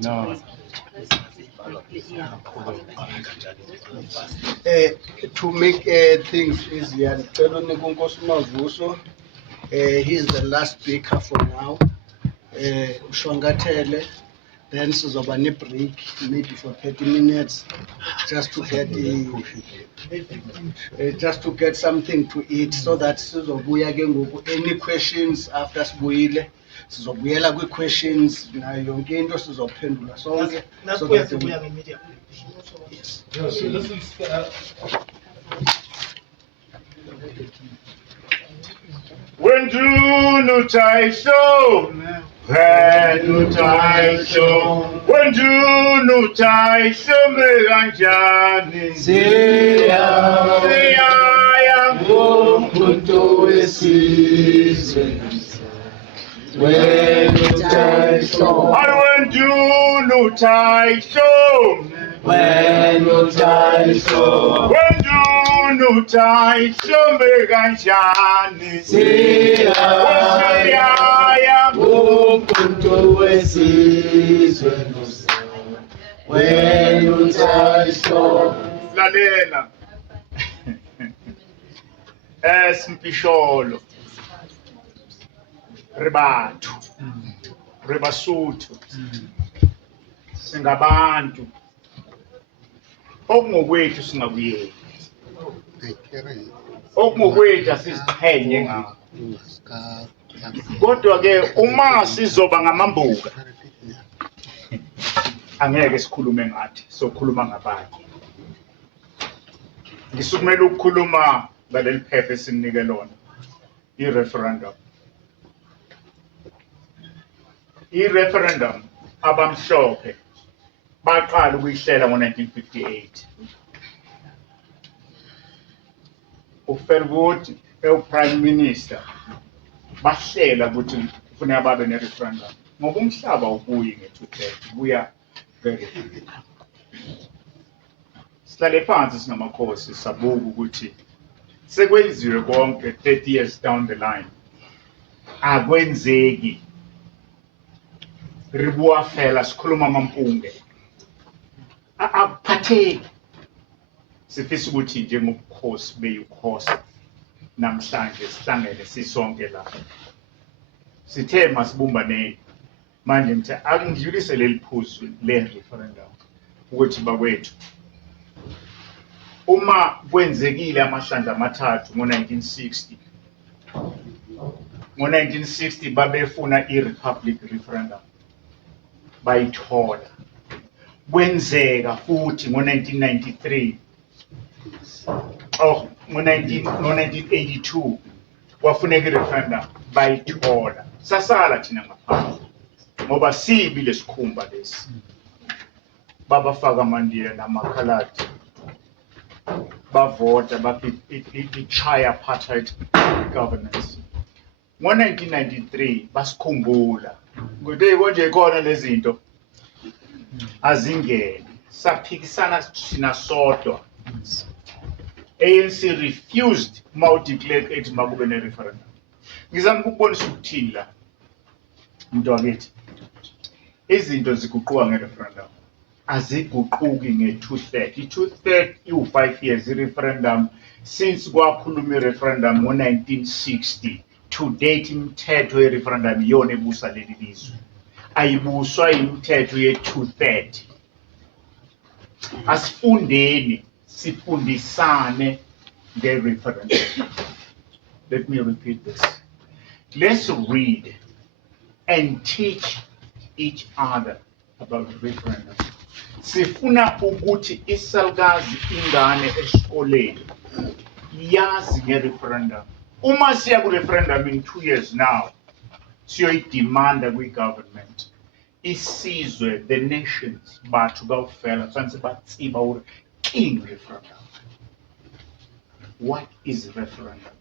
No. To make things easier, Telo Nkunkosi Mavuso, he's the last speaker for now. Ushwangathele, then sizoba ne-break maybe for 30 minutes just to get something to eat so that sizobuya ke ngoku any questions after sibuyile sizobuyela kwi-questions nayo yonke into sizophendula sonke so that yes. yeah, so this is, When do so? When so? When do so me ganjani? Siya Umkhonto wesizwe wena so I when do so? wena so When do so me ganjani? Siya umkhonto wesizwe wena so Lalela. Simpisholo. Ribathu. Ribasuthu. Singabantu. Okungokwethu singakuyeki. Okungokwethu asiziphenye ngakho. Kodwa ke uma sizoba ngamambuka angeke sikhulume ngathi sokhuluma ngabanye. Ngisukumela ukukhuluma ngaleli phepha esinike lona i-referendum. I-referendum abamhlophe baqala ukuyihlela ngo-1958. uFerwood prime minister bahlela ukuthi kufuneka babe ne-referendum ngoba umhlaba ubuyi nge-230 buya very few. Sihlale phansi singamakhosi sabuka ukuthi sekwenziwe konke 30 years down the line akwenzeki ribuwa fela sikhuluma mampunge akuphatheki sifisa ukuthi njengobukhosi beyukhosi namhlanje sihlangene sisonke la sithe masibumbaneni manje ngithi akungidlulise leli phuzu le-referendum ukuthi bakwethu uma kwenzekile amahlandla amathathu ngo-1960 ngo-1960 babefuna i-republic referendum bayithola kwenzeka futhi ngo-1993 ngo-1982 kwafuneka i-referendum bayithola sasala thina ngaphandle ngoba sibi lesikhumba lesi babafaka amandiya namakhaladi bavota i-tri-apartheid governance ngo-1993 basikhumbula ukuthi konje khona lezi zinto azingene saphikisana thina sodwa ANC refused ma-declared ethi makube ne-referendum ngizama ukubonisa ukuthini la muntu wakithi izinto ziguquka nge-referendum aziguquki nge-2/3 i-2/3 iwu-5 years i-referendum since kwakhuluma i-referendum ngo-1960 to date imithetho ye-referendum iyona ebusa leli lizwe ayibuswa imithetho ye-2/3 asifundeni sifundisane nge-referendum. Let me repeat this. Let's read and teach each other about referendum. Sifuna ukuthi isalgazi ingane esikoleni yazi nge-referendum. Uma siya ku-referendum in 2 years now, siyoyidemanda kwi-government. Isizwe, the nations, bathu bawufela, fanele batsiba uri king referendum. What is referendum?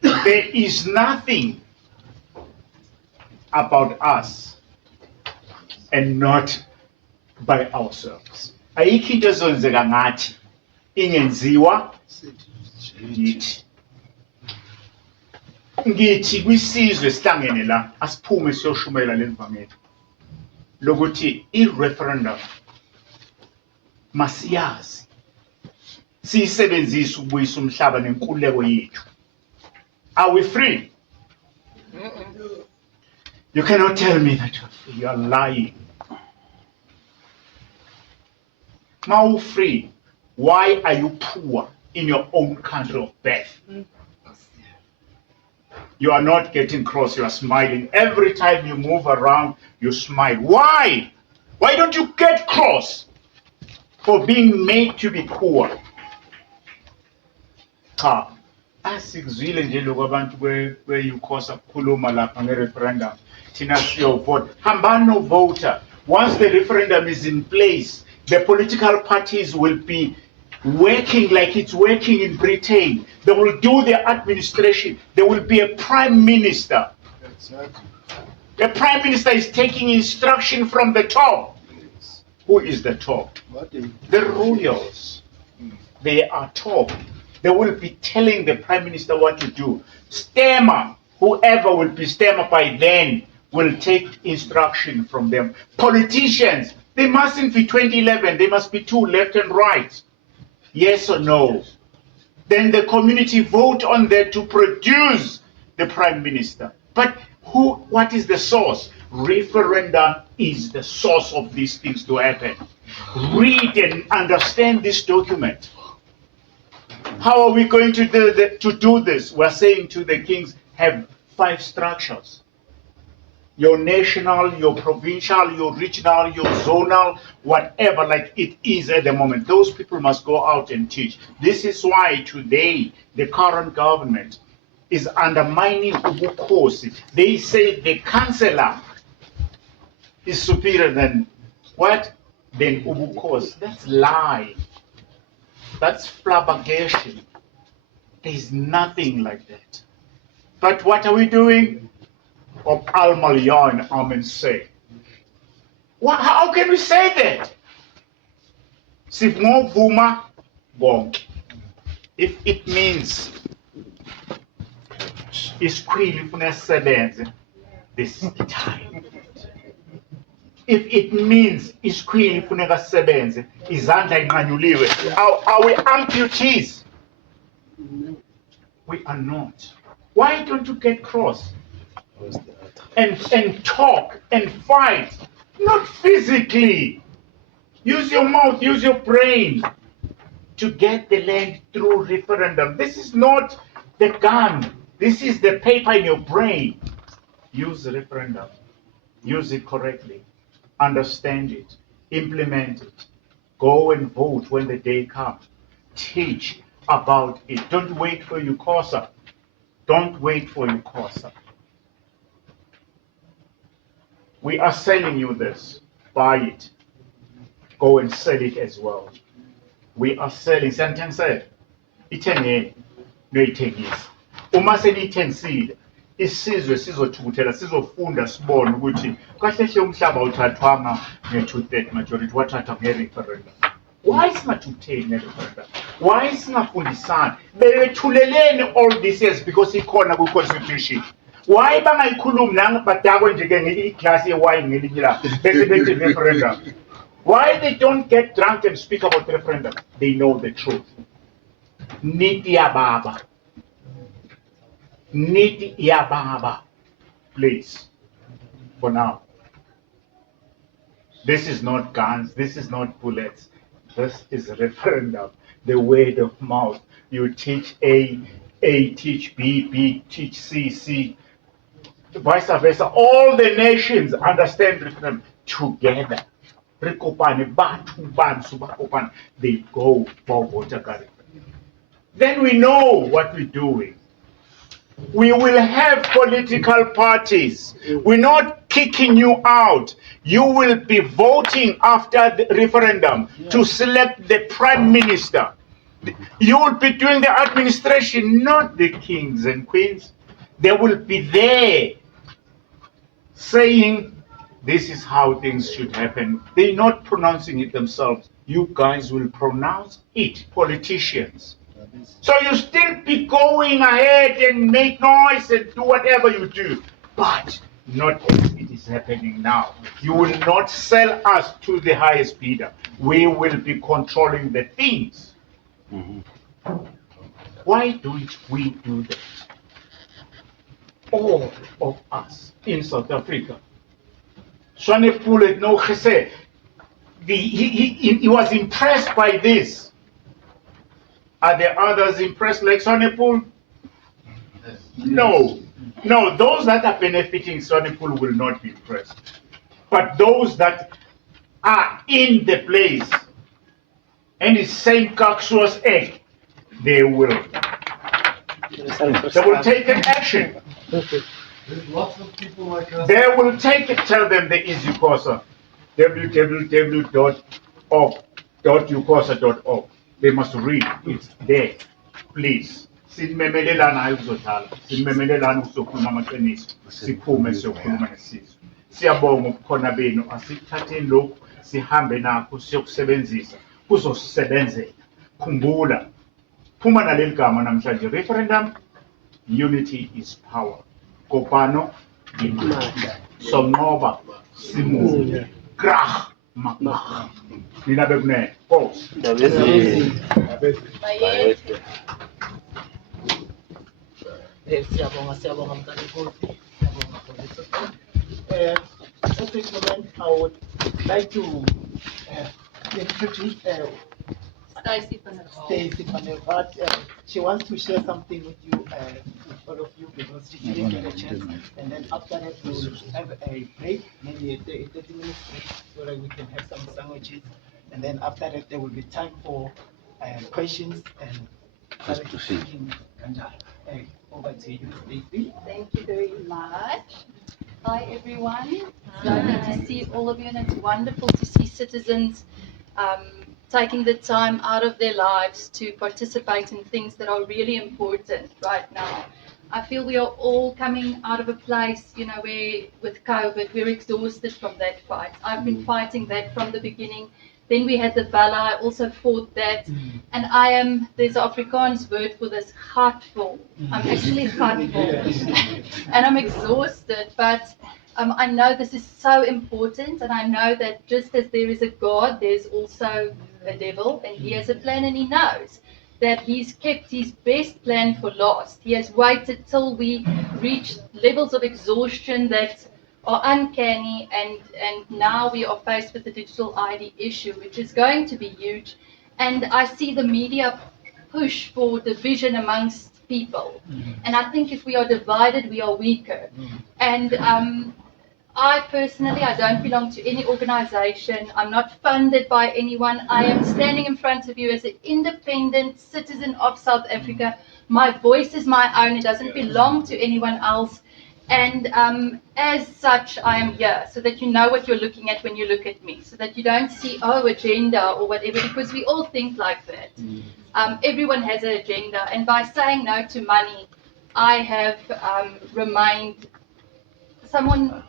There is nothing about us and not by ourselves. Ayikho into ezenzeka ngathi ingenziwa yithi. Ngithi kwisizwe sihlangene la asiphume siyoshumela levangeli lokuthi i-referendum masiyazi siyisebenzise ukubuyisa umhlaba nenkululeko yethu. Are we free? You cannot tell me that you're free. You are lying. Now free, why are you poor in your own country of birth? You are not getting cross, you are smiling. Every time you move around, you smile. Why? Why don't you get cross for being made to be poor? Cha, asikuzwile nje lokho abantu kweyukhosa kukhuluma lapha nge-referendum. Thina siyovote. Hambani no voter. Once the referendum is in place, the political parties will be working like it's working in Britain. They will do their administration. There will be a prime minister. The prime minister is taking instruction from the top. Who is the top? The royals. They are top. They will be telling the prime minister what to do. Stemmer, whoever will be Stemmer by then, will take instruction from them. Politicians, they mustn't be 2011. They must be two, left and right. Yes or no? Then the community vote on that to produce the prime minister. But what is the source? Referendum is the source of these things to happen. Read and understand this document. How are we going to do this? We're saying to the kings, have 5 structures. Your national, your provincial, your regional, your zonal, whatever, like it is at the moment. Those people must go out and teach. This is why today the current government is undermining ubukhosi. They say the councillor is superior than what? Than ubukhosi. That's lie. That's flabbergation. There's nothing like that. But what are we doing? Of Al-Malyan, Amen say. How can we say that? Sivngovuma bonke. If it means isikhwili ufuna sisebenze, this is the time. if it means isikhwili kufuneka sisebenze izandla inqanyuliwe, are we amputees? We are not. Why don't you get cross and talk and fight, not physically? Use your mouth, use your brain to get the land through referendum. This is not the gun. This is the paper in your brain. Use the referendum. Use it correctly. Understand it. Implement it. Go and vote when the day comes. Teach about it. Don't wait for your COSA. Don't wait for your COSA. We are selling you this. Buy it. Go and sell it as well. We are selling. Sentence ithengeni noyithengisa. Uma senithengisile isizwe sizothukuthela sizofunda sibone ukuthi kahle hle umhlaba uthathwanga nge-2/3 majority wathatha nge-referendum. Why singathukutheli nge-referendum? Why singafundisani? Bethuleleni all these years because ikhona ku-constitution. Why bangayikhulumi nanga badakwe nje ke ngeklasi yewine ngelinye la bese bethi referendum? Why they don't get drunk and speak about referendum? They know the truth. Niti ya baba. Niti ya baba. Please. For now. This is not guns. This is not bullets. This is a referendum. The word of mouth. You teach A, teach B, B teach C, vice versa. All the nations understand referendum together. They go for voter card. Then we know what we're doing. We will have political parties. We're not kicking you out. You will be voting after the referendum to select the prime minister. You will be doing the administration, not the kings and queens. They will be there saying, this is how things should happen. They're not pronouncing it themselves. You guys will pronounce it, politicians. So you still be going ahead and make noise and do whatever you do, but not as it is happening now. You will not sell us to the highest bidder. We will be controlling the things. Why don't we do that? All of us in South Africa. Swanepoel had no chesed. He was impressed by this. Are there others impressed like Swanepoel? No. No, those that are benefiting Swanepoel will not be impressed. But those that are in the place and the same Kaksua's egg, they will. They will take an action. There's lots of people like us. They will take it, tell them the EasyCOSA, www.ucosa.org. They must read it there. Please. Sinimemelelana ayokuzodlala. Sinimemelelana ukuzokhuluma amaqiniso. Siphume siyokhuluma nesizwe. Siyabonga ukukhona benu. Asithatheni lokhu sihambe nakho siyokusebenzisa. Kuzosebenzela. Khumbula. Phuma naleli gama namhlanje. Referendum. Unity is power. Kopano imandla. Sonqoba simunye. Krach makmak. Nina bekune. Pause. Siyabonga mntanenkosi. Siyabonga for this. At this moment, I would like to introduce Stacey van der Vaart. She wants to share something with you, with all of you, because she didn't get a chance. And then after that, we'll have a break, maybe a 30-minute break, so that we can have some sandwiches. And then after that, there will be time for questions and speaking. Over to you, Stacey. Thank you very much. Hi, everyone. It's lovely to see all of you, and it's wonderful to see citizens taking the time out of their lives to participate in things that are really important right now. I feel we are all coming out of a place, where with COVID, we're exhausted from that fight. I've been fighting that from the beginning. Then we had the Bala, I also fought that. And there's an Afrikaans word for this, gatvol. I'm actually gatvol. And I'm exhausted, but I know this is so important, and I know that just as there is a God, there's also a devil, and he has a plan, and he knows that he's kept his best plan for last. He has waited till we reach levels of exhaustion that are uncanny, and now we are faced with the digital ID issue, which is going to be huge. And I see the media push for division amongst people. And I think if we are divided, we are weaker. And I personally, I don't belong to any organization. I'm not funded by anyone. I am standing in front of you as an independent citizen of South Africa. My voice is my own. It doesn't belong to anyone else. And as such, I am here so that you know what you're looking at when you look at me, so that you don't see, oh, agenda or whatever, because we all think like that. Everyone has an agenda. And by saying no to money, I have remained someone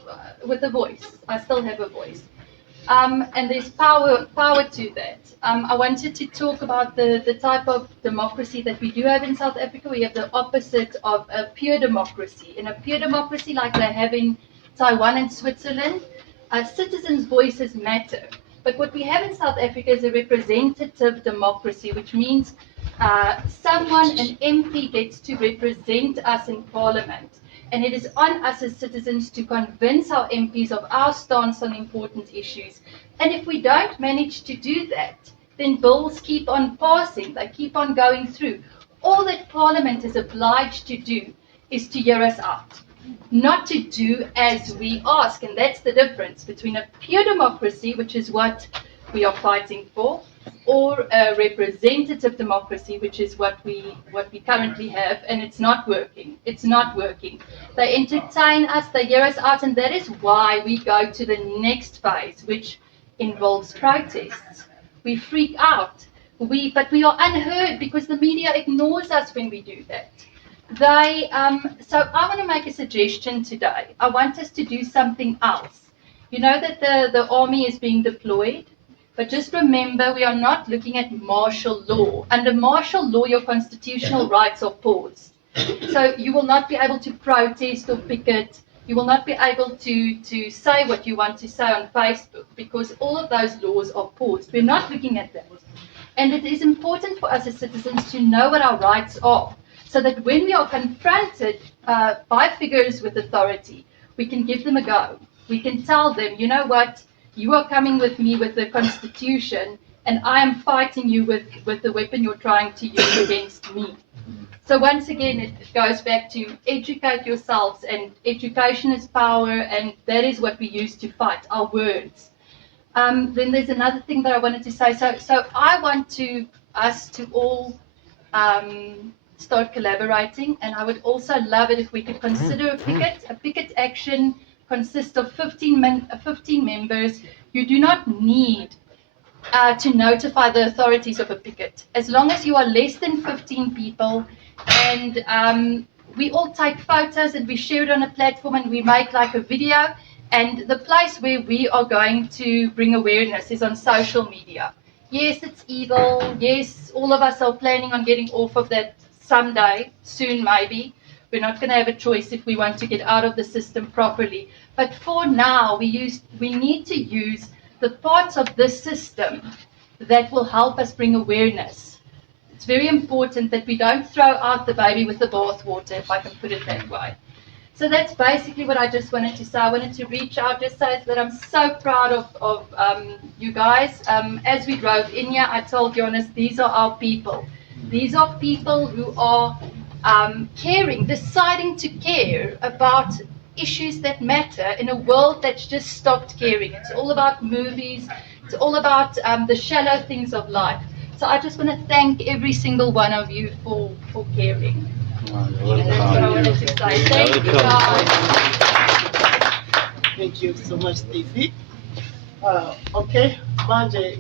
with a voice. I still have a voice. And there's power to that. I wanted to talk about the type of democracy that we do have in South Africa. We have the opposite of a pure democracy. In a pure democracy like they have in Taiwan and Switzerland, citizens' voices matter. But what we have in South Africa is a representative democracy, which means someone, an MP, gets to represent us in Parliament. And it is on us as citizens to convince our MPs of our stance on important issues. And if we don't manage to do that, then bills keep on passing, they keep on going through. All that Parliament is obliged to do is to hear us out, not to do as we ask. And that's the difference between a pure democracy, which is what we are fighting for, or a representative democracy, which is what we currently have, and it's not working. It's not working. They entertain us, they hear us out, and that is why we go to the next phase, which involves protests. We freak out, but we are unheard because the media ignores us when we do that. So I want to make a suggestion today. I want us to do something else. You know that the army is being deployed. But just remember, we are not looking at martial law. Under martial law, your constitutional rights are paused. So you will not be able to protest or picket. You will not be able to say what you want to say on Facebook because all of those laws are paused. We're not looking at that. And it is important for us as citizens to know what our rights are so that when we are confronted by figures with authority, we can give them a go. We can tell them, you know what? You are coming with me with the Constitution, and I am fighting you with the weapon you're trying to use against me. So once again, it goes back to educate yourselves, and education is power, and that is what we use to fight, our words. Then there's another thing that I wanted to say. So I want us to all start collaborating, and I would also love it if we could consider a picket. A picket action consists of 15 members. You do not need to notify the authorities of a picket. As long as you are less than 15 people, and we all take photos and we share it on a platform and we make like a video, and the place where we are going to bring awareness is on social media. Yes, it's evil. Yes, all of us are planning on getting off of that someday, soon maybe. We're not going to have a choice if we want to get out of the system properly. But for now, we need to use the parts of this system that will help us bring awareness. It's very important that we don't throw out the baby with the bathwater, if I can put it that way. So that's basically what I just wanted to say. I wanted to reach out, just say that I'm so proud of you guys. As we drove in here, I told Jonas, these are our people. These are people who are caring, deciding to care about issues that matter in a world that's just stopped caring. It's all about movies. It's all about the shallow things of life. So I just want to thank every single one of you for caring. And that's what I wanted to say. Thank you, guys. Thank you so much, Stacey. Okay, manje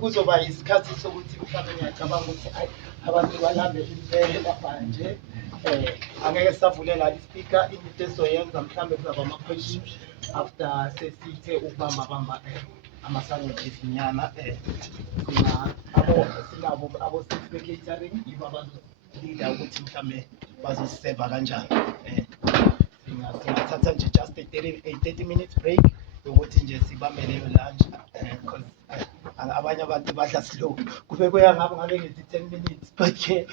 kuzoba isikhathi sokuthi mhlawumbe ngiyacabanga ukuthi abantu balambe impela manje angeke savulela ispeaker into esoyenza mhlawumbe kuzaba ama-questions after sesithe ukubamba ama-sandwiches nyana sinabo abo-catering yibo abazolida ukuthi mhlawumbe bazosiseva kanjani singathatha nje just a 30 minutes break yokuthi nje sibambe leyo lunch because abanye abantu badla slow kube kuya ngabe ngithi 10 minutes but ke